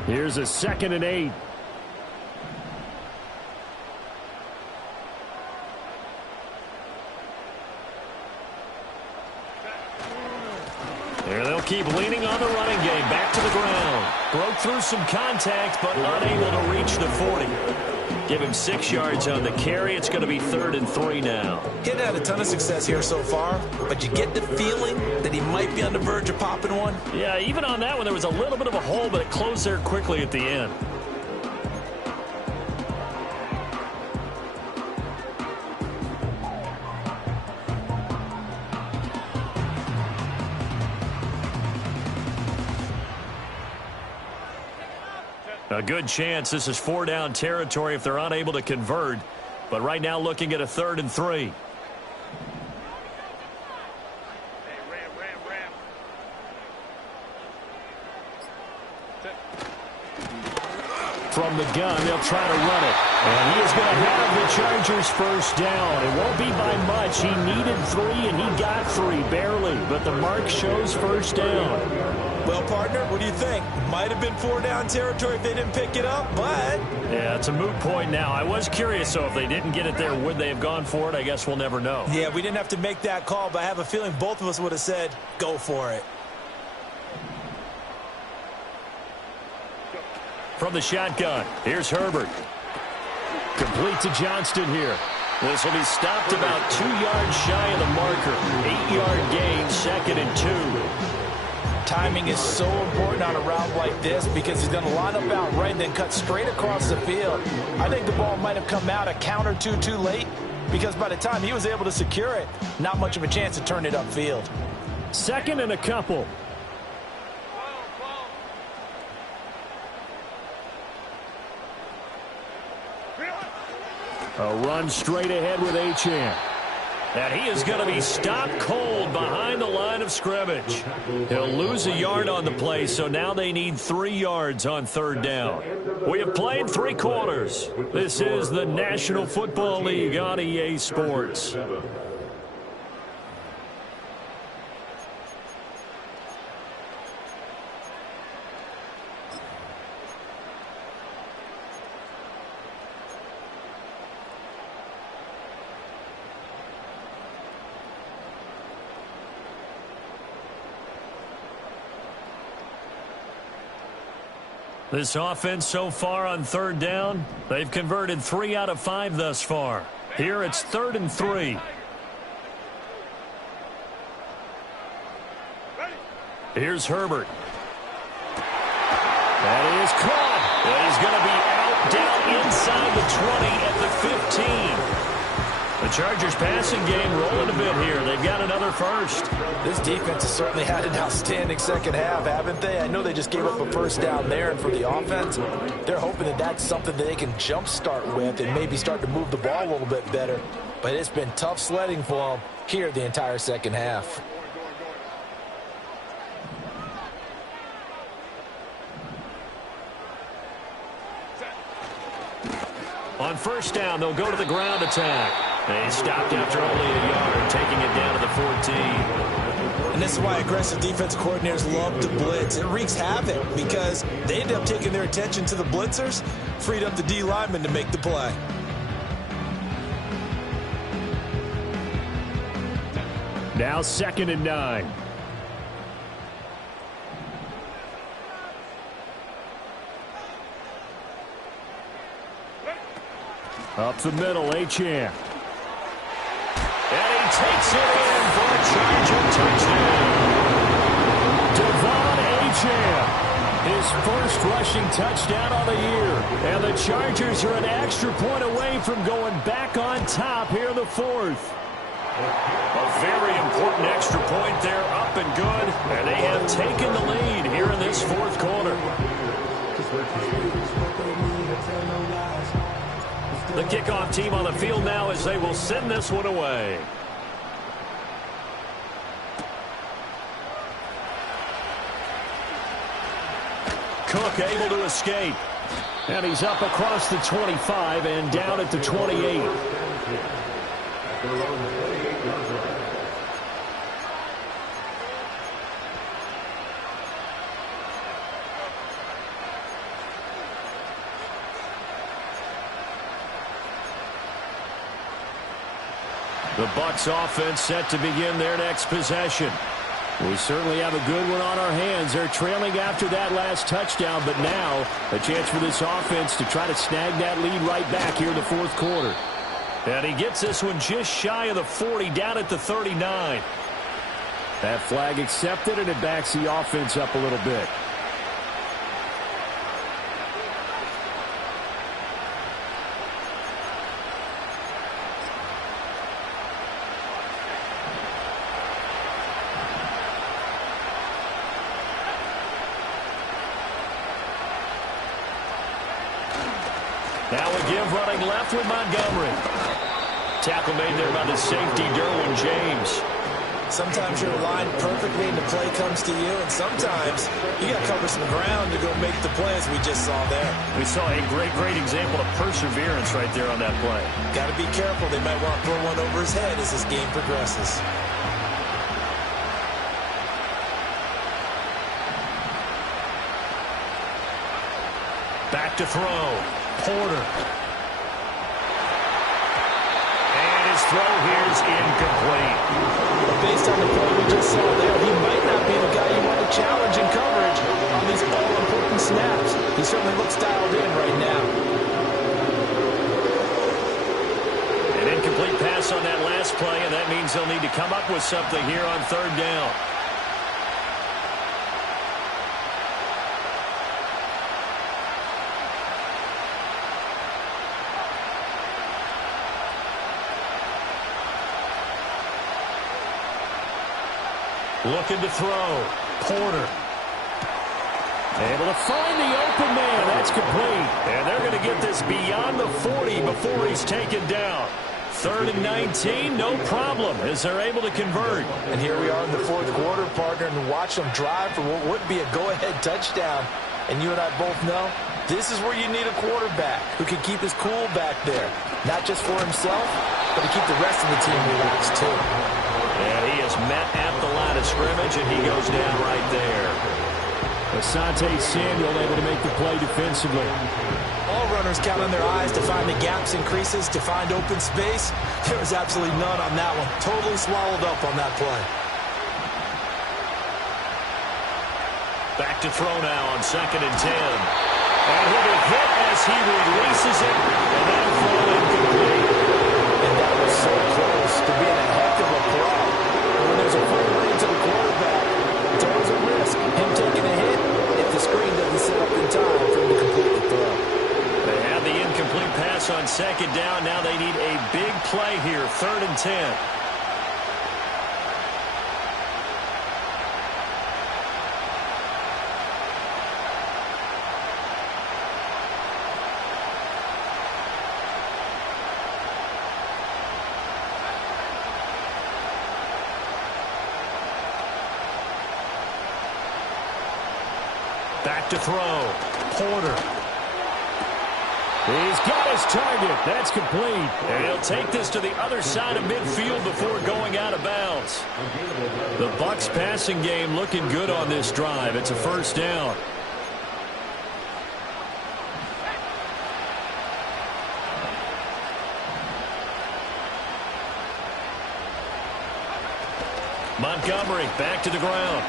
Here's a 2nd and 8. Here they'll keep leaning on the running game. Back to the ground. Broke through some contact, but unable to reach the 40. Give him 6 yards on the carry. It's going to be 3rd and 3 now. He hadn't had a ton of success here so far, but you get the feeling that he might be on the verge of popping one. Yeah, even on that one, there was a little bit of a hole, but it closed there quickly at the end. A good chance this is 4-down territory if they're unable to convert. But right now looking at a 3rd and 3. From the gun, they'll try to run it. And he is going to have the Chargers first down. It won't be by much. He needed 3, and he got 3, barely. But the mark shows first down. Well, partner, what do you think? Might have been 4-down territory if they didn't pick it up, but... Yeah, it's a moot point now. I was curious, so if they didn't get it there, would they have gone for it? I guess we'll never know. Yeah, we didn't have to make that call, but I have a feeling both of us would have said, go for it. From the shotgun, here's Herbert. Complete to Johnston here. This will be stopped about 2 yards shy of the marker. 8-yard gain, 2nd and 2. Timing is so important on a route like this because he's going to line up out right and then cut straight across the field. I think the ball might have come out a count or two too late because by the time he was able to secure it, not much of a chance to turn it upfield. 2nd and a couple. A run straight ahead with Achane. And he is going to be stopped cold behind the line of scrimmage. He'll lose a yard on the play, so now they need 3 yards on 3rd down. We have played 3 quarters. This is the National Football League on EA Sports. This offense so far on 3rd down, they've converted 3 out of 5 thus far. Here it's 3rd and 3. Here's Herbert. That is caught. And he's going to be out down inside the 20 at the 15. The Chargers passing game rolling a bit here. They've got another first. This defense has certainly had an outstanding second half, haven't they? I know they just gave up a first down there, and for the offense, they're hoping that that's something that they can jumpstart with and maybe start to move the ball a little bit better. But it's been tough sledding for them here the entire second half. On first down, they'll go to the ground attack. They stopped after only a yard, taking it down to the 14. And this is why aggressive defense coordinators love to blitz. It wreaks havoc because they end up taking their attention to the blitzers, freed up the D lineman to make the play. Now 2nd and 9. Up the middle, Achane. And he takes it in for a Charger touchdown. Devon Achane. His first rushing touchdown on the year. And the Chargers are an extra point away from going back on top here in the fourth. A very important extra point there, up and good. And they have taken the lead here in this fourth quarter. The kickoff team on the field now as they will send this one away. Cook able to escape. And he's up across the 25 and down at the 28. The Bucs offense set to begin their next possession. We certainly have a good one on our hands. They're trailing after that last touchdown, but now a chance for this offense to try to snag that lead right back here in the fourth quarter. And he gets this one just shy of the 40, down at the 39. That flag accepted, and it backs the offense up a little bit. Now a give running left with Montgomery. Tackle made there by the safety, Derwin James. Sometimes you're aligned perfectly and the play comes to you, and sometimes you got to cover some ground to go make the play, as we just saw there. We saw a great example of perseverance right there on that play. Got to be careful. They might want to throw one over his head as this game progresses. Back to throw. Porter. And his throw here is incomplete. Based on the play we just saw there, he might not be the guy you want to challenge in coverage on these all-important snaps. He certainly looks dialed in right now. An incomplete pass on that last play, and that means they'll need to come up with something here on third down. Looking to throw. Porter. Able to find the open man. That's complete. And they're going to get this beyond the 40 before he's taken down. 3rd and 19, no problem, as they're able to convert. And here we are in the fourth quarter, partner, and watch them drive for what would be a go-ahead touchdown. And you and I both know this is where you need a quarterback who can keep his cool back there. Not just for himself, but to keep the rest of the team relaxed, too. And he is met at the line of scrimmage, and he goes down right there. Asante Samuel able to make the play defensively. All runners count on their eyes to find the gaps and creases, to find open space. There was absolutely none on that one. Totally swallowed up on that play. Back to throw now on 2nd and 10. And he'll be hit as he releases it, and that'll throw incomplete. And that was so close to being a heck of a play. When there's a full range of the quarterback, it's always a risk. Him taking a hit if the screen doesn't set up in time for him to complete the throw. They have the incomplete pass on 2nd down. Now they need a big play here, 3rd and 10. Back to throw. Porter. He's got his target. That's complete. And he'll take this to the other side of midfield before going out of bounds. The Bucs passing game looking good on this drive. It's a first down. Montgomery back to the ground.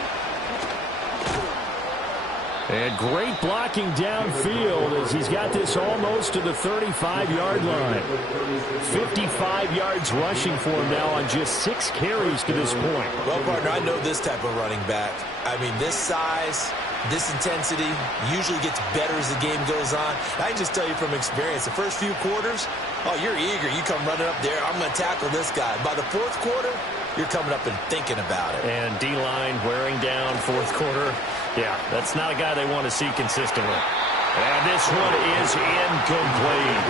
And great blocking downfield as he's got this almost to the 35-yard line. 55 yards rushing for him now on just 6 carries to this point. Well, partner, I know this type of running back. I mean, this size, this intensity usually gets better as the game goes on. I can just tell you from experience, the first few quarters, oh, you're eager. You come running up there, I'm going to tackle this guy. By the fourth quarter, you're coming up and thinking about it. And D-line wearing down fourth quarter. Yeah, that's not a guy they want to see consistently. And this one is incomplete.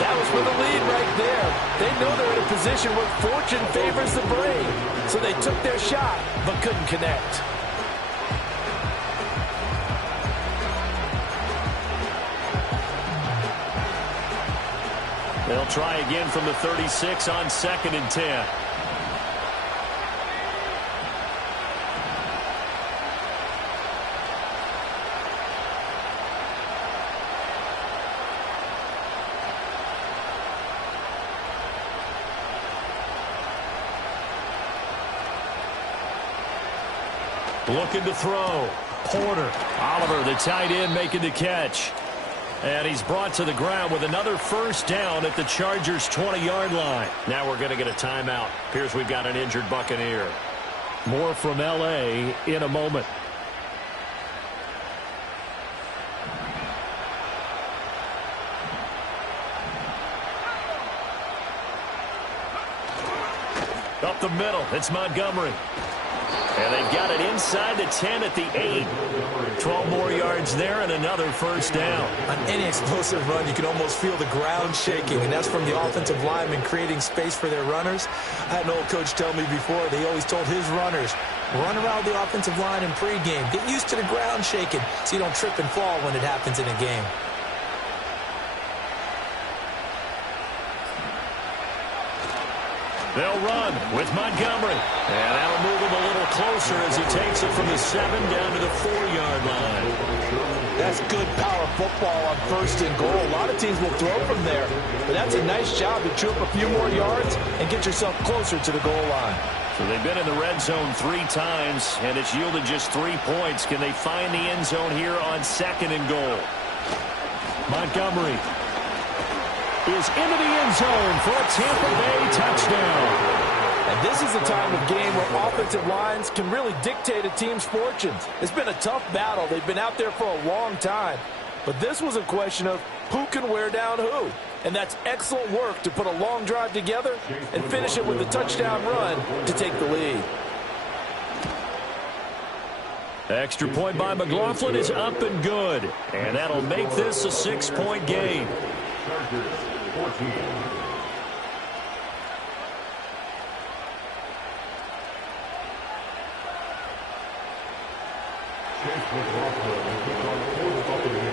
That was with a lead right there. They know they're in a position where fortune favors the brave. So they took their shot, but couldn't connect. They'll try again from the 36 on 2nd and 10. Looking to throw. Porter. Oliver, the tight end, making the catch. And he's brought to the ground with another first down at the Chargers' 20-yard line. Now we're going to get a timeout. Appears we've got an injured Buccaneer. More from L.A. in a moment. Up the middle, it's Montgomery. And they've got it inside the 10 at the 8. 12 more yards there and another first down. On any explosive run, you can almost feel the ground shaking, and that's from the offensive linemen creating space for their runners. I had an old coach tell me before, they always told his runners, run around the offensive line in pregame. Get used to the ground shaking so you don't trip and fall when it happens in a game. They'll run with Montgomery. And that'll move him a little closer as he takes it from the 7 down to the 4-yard line. That's good power football on 1st and goal. A lot of teams will throw from there. But that's a nice job to chew up a few more yards and get yourself closer to the goal line. So they've been in the red zone 3 times, and it's yielded just 3 points. Can they find the end zone here on 2nd and goal? Montgomery is into the end zone for a Tampa Bay touchdown. And this is the time of game where offensive lines can really dictate a team's fortunes. It's been a tough battle. They've been out there for a long time. But this was a question of who can wear down who. And that's excellent work to put a long drive together and finish it with a touchdown run to take the lead. Extra point by McLaughlin is up and good. And that'll make this a 6-point game.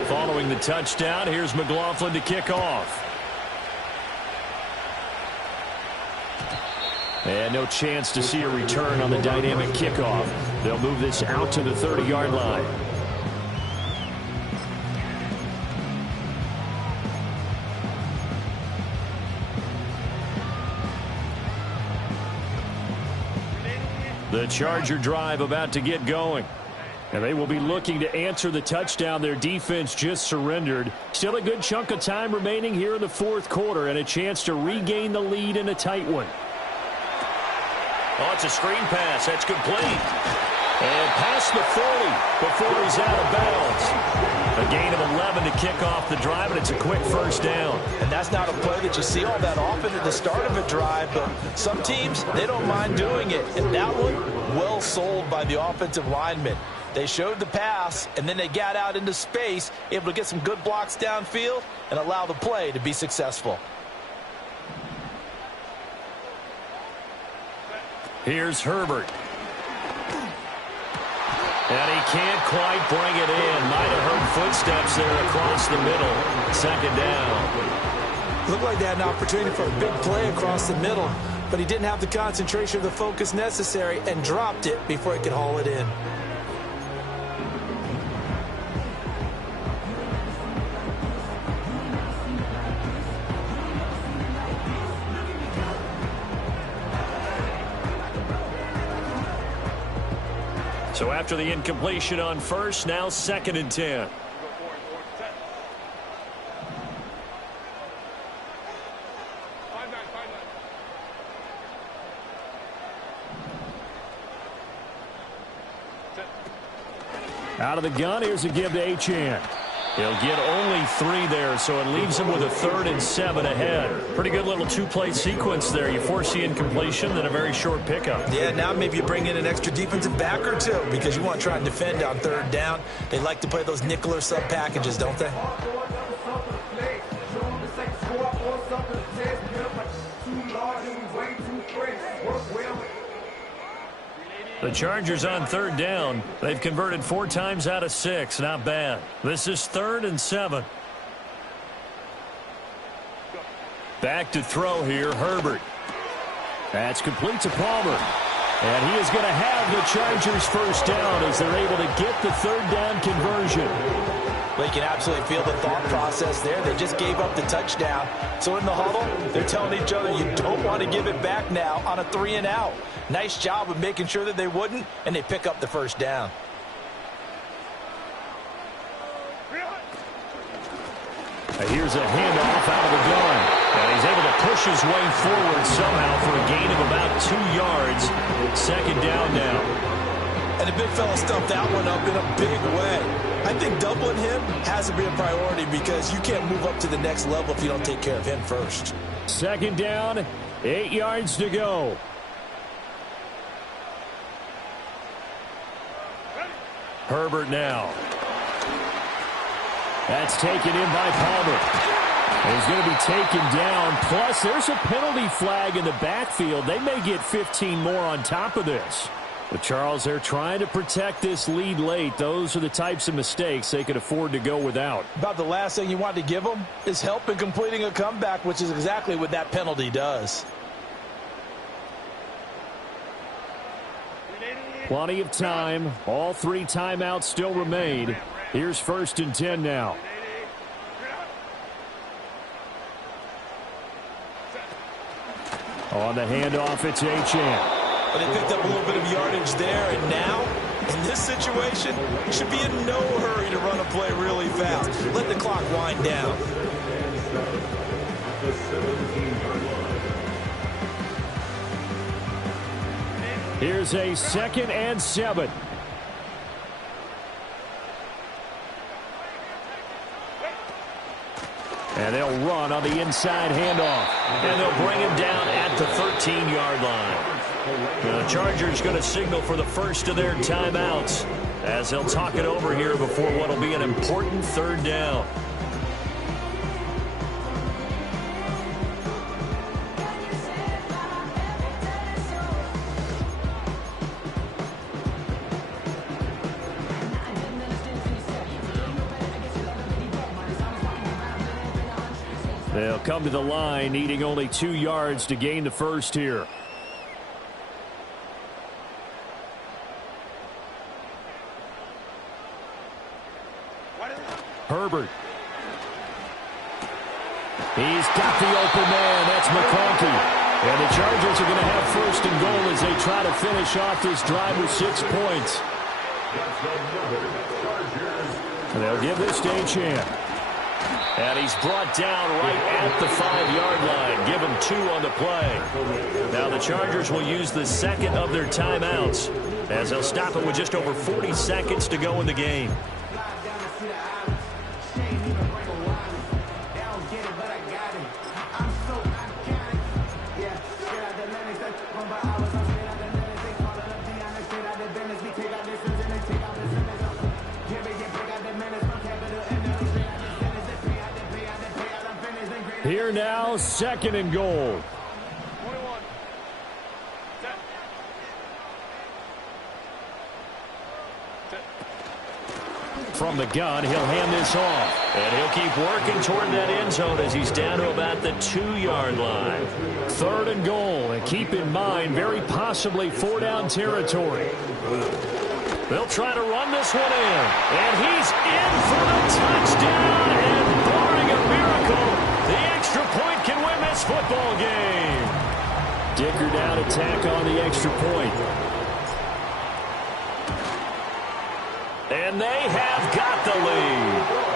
Following the touchdown, here's McLaughlin to kick off. And no chance to see a return on the dynamic kickoff. They'll move this out to the 30-yard line. The Charger drive about to get going. And they will be looking to answer the touchdown their defense just surrendered. Still a good chunk of time remaining here in the 4th quarter and a chance to regain the lead in a tight one. Oh, it's a screen pass. That's complete. And past the 40 before he's out of bounds. A gain of 11 to kick off the drive, and it's a quick first down. And that's not a play that you see all that often at the start of a drive, but some teams, they don't mind doing it. And that one, well sold by the offensive linemen. They showed the pass, and then they got out into space, able to get some good blocks downfield and allow the play to be successful. Here's Herbert. And he can't quite bring it in. Might have heard footsteps there across the middle. 2nd down. Looked like they had an opportunity for a big play across the middle, but he didn't have the concentration or the focus necessary and dropped it before he could haul it in. So after the incompletion on first, now 2nd and 10. Out of the gun, here's a give to Achane. He'll get only 3 there, so it leaves him with a 3rd and 7 ahead. Pretty good little 2-play sequence there. You force the incompletion, then a very short pickup. Yeah, now maybe you bring in an extra defensive back or two because you want to try and defend on 3rd down. They like to play those nickel or sub packages, don't they? The Chargers on 3rd down. They've converted 4 times out of 6. Not bad. This is 3rd and 7. Back to throw here, Herbert. That's complete to Palmer. And he is going to have the Chargers first down as they're able to get the 3rd down conversion. Well, you can absolutely feel the thought process there. They just gave up the touchdown. So in the huddle, they're telling each other, you don't want to give it back now on a 3 and out. Nice job of making sure that they wouldn't, and they pick up the first down. Here's a handoff out of the gun. And he's able to push his way forward somehow for a gain of about 2 yards. 2nd down now. And the big fella stuffed that one up in a big way. I think doubling him has to be a priority because you can't move up to the next level if you don't take care of him first. 2nd down, 8 yards to go. Herbert now. That's taken in by Palmer. And he's going to be taken down. Plus, there's a penalty flag in the backfield. They may get 15 more on top of this. But Charles, they're trying to protect this lead late. Those are the types of mistakes they could afford to go without. About the last thing you want to give them is help in completing a comeback, which is exactly what that penalty does. Plenty of time. All 3 timeouts still remain. Here's 1st and 10 now. On the handoff, it's Achane. But they picked up a little bit of yardage there, and now, in this situation, should be in no hurry to run a play really fast. Let the clock wind down. Here's a 2nd and 7. And they'll run on the inside handoff. And they'll bring him down at the 13-yard line. The Chargers going to signal for the first of their timeouts as they'll talk it over here before what will be an important 3rd down. They'll come to the line, needing only 2 yards to gain the first here. Herbert. He's got the open man. That's McConkey. And the Chargers are going to have 1st and goal as they try to finish off this drive with 6 points. And they'll give this to Achane. And he's brought down right at the 5-yard line. Give him 2 on the play. Now the Chargers will use the 2nd of their timeouts as they'll stop it with just over 40 seconds to go in the game. Here now, 2nd and goal. From the gun, he'll hand this off. And he'll keep working toward that end zone as he's down to about the 2-yard line. 3rd and goal. And keep in mind, very possibly 4-down territory. They'll try to run this one in. And he's in for the touchdown. And barring a miracle, the extra point can win this football game. Dicker down attack on the extra point. And they have got the lead.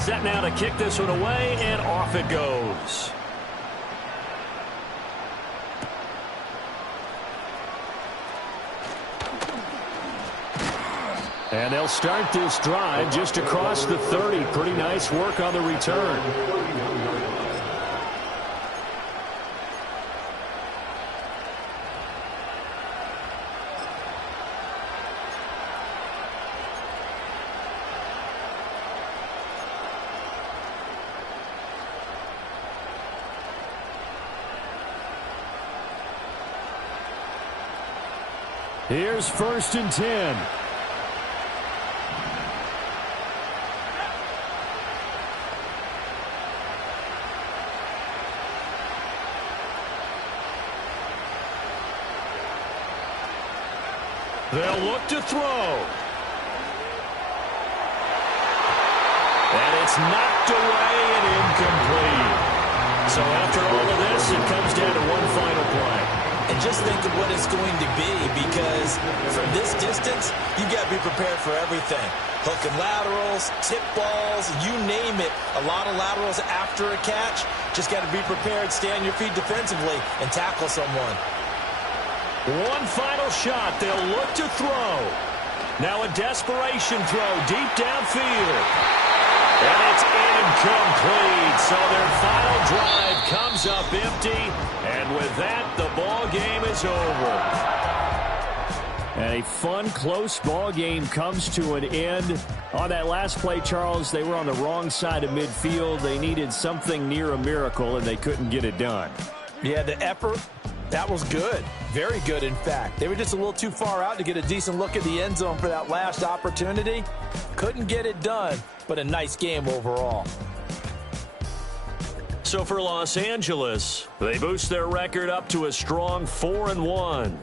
Set now to kick this one away, and off it goes. And they'll start this drive just across the 30. Pretty nice work on the return. Here's 1st and 10. They'll look to throw. And it's knocked away and incomplete. So after all of this, it comes down to one final play. And just think of what it's going to be, because from this distance, you've got to be prepared for everything. Hook and laterals, tip balls, you name it. A lot of laterals after a catch. Just got to be prepared, stay on your feet defensively, and tackle someone. One final shot. They'll look to throw. Now a desperation throw deep downfield. And it's incomplete. So their final drive comes up empty. And with that, the ball game is over. And a fun, close ball game comes to an end. On that last play, Charles, they were on the wrong side of midfield. They needed something near a miracle, and they couldn't get it done. Yeah, the effort, that was good. Very good, in fact. They were just a little too far out to get a decent look at the end zone for that last opportunity. Couldn't get it done, but a nice game overall. So for Los Angeles, they boost their record up to a strong 4-1.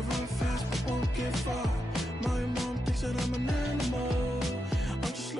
Run fast, but won't get far. My mom thinks that I'm an animal.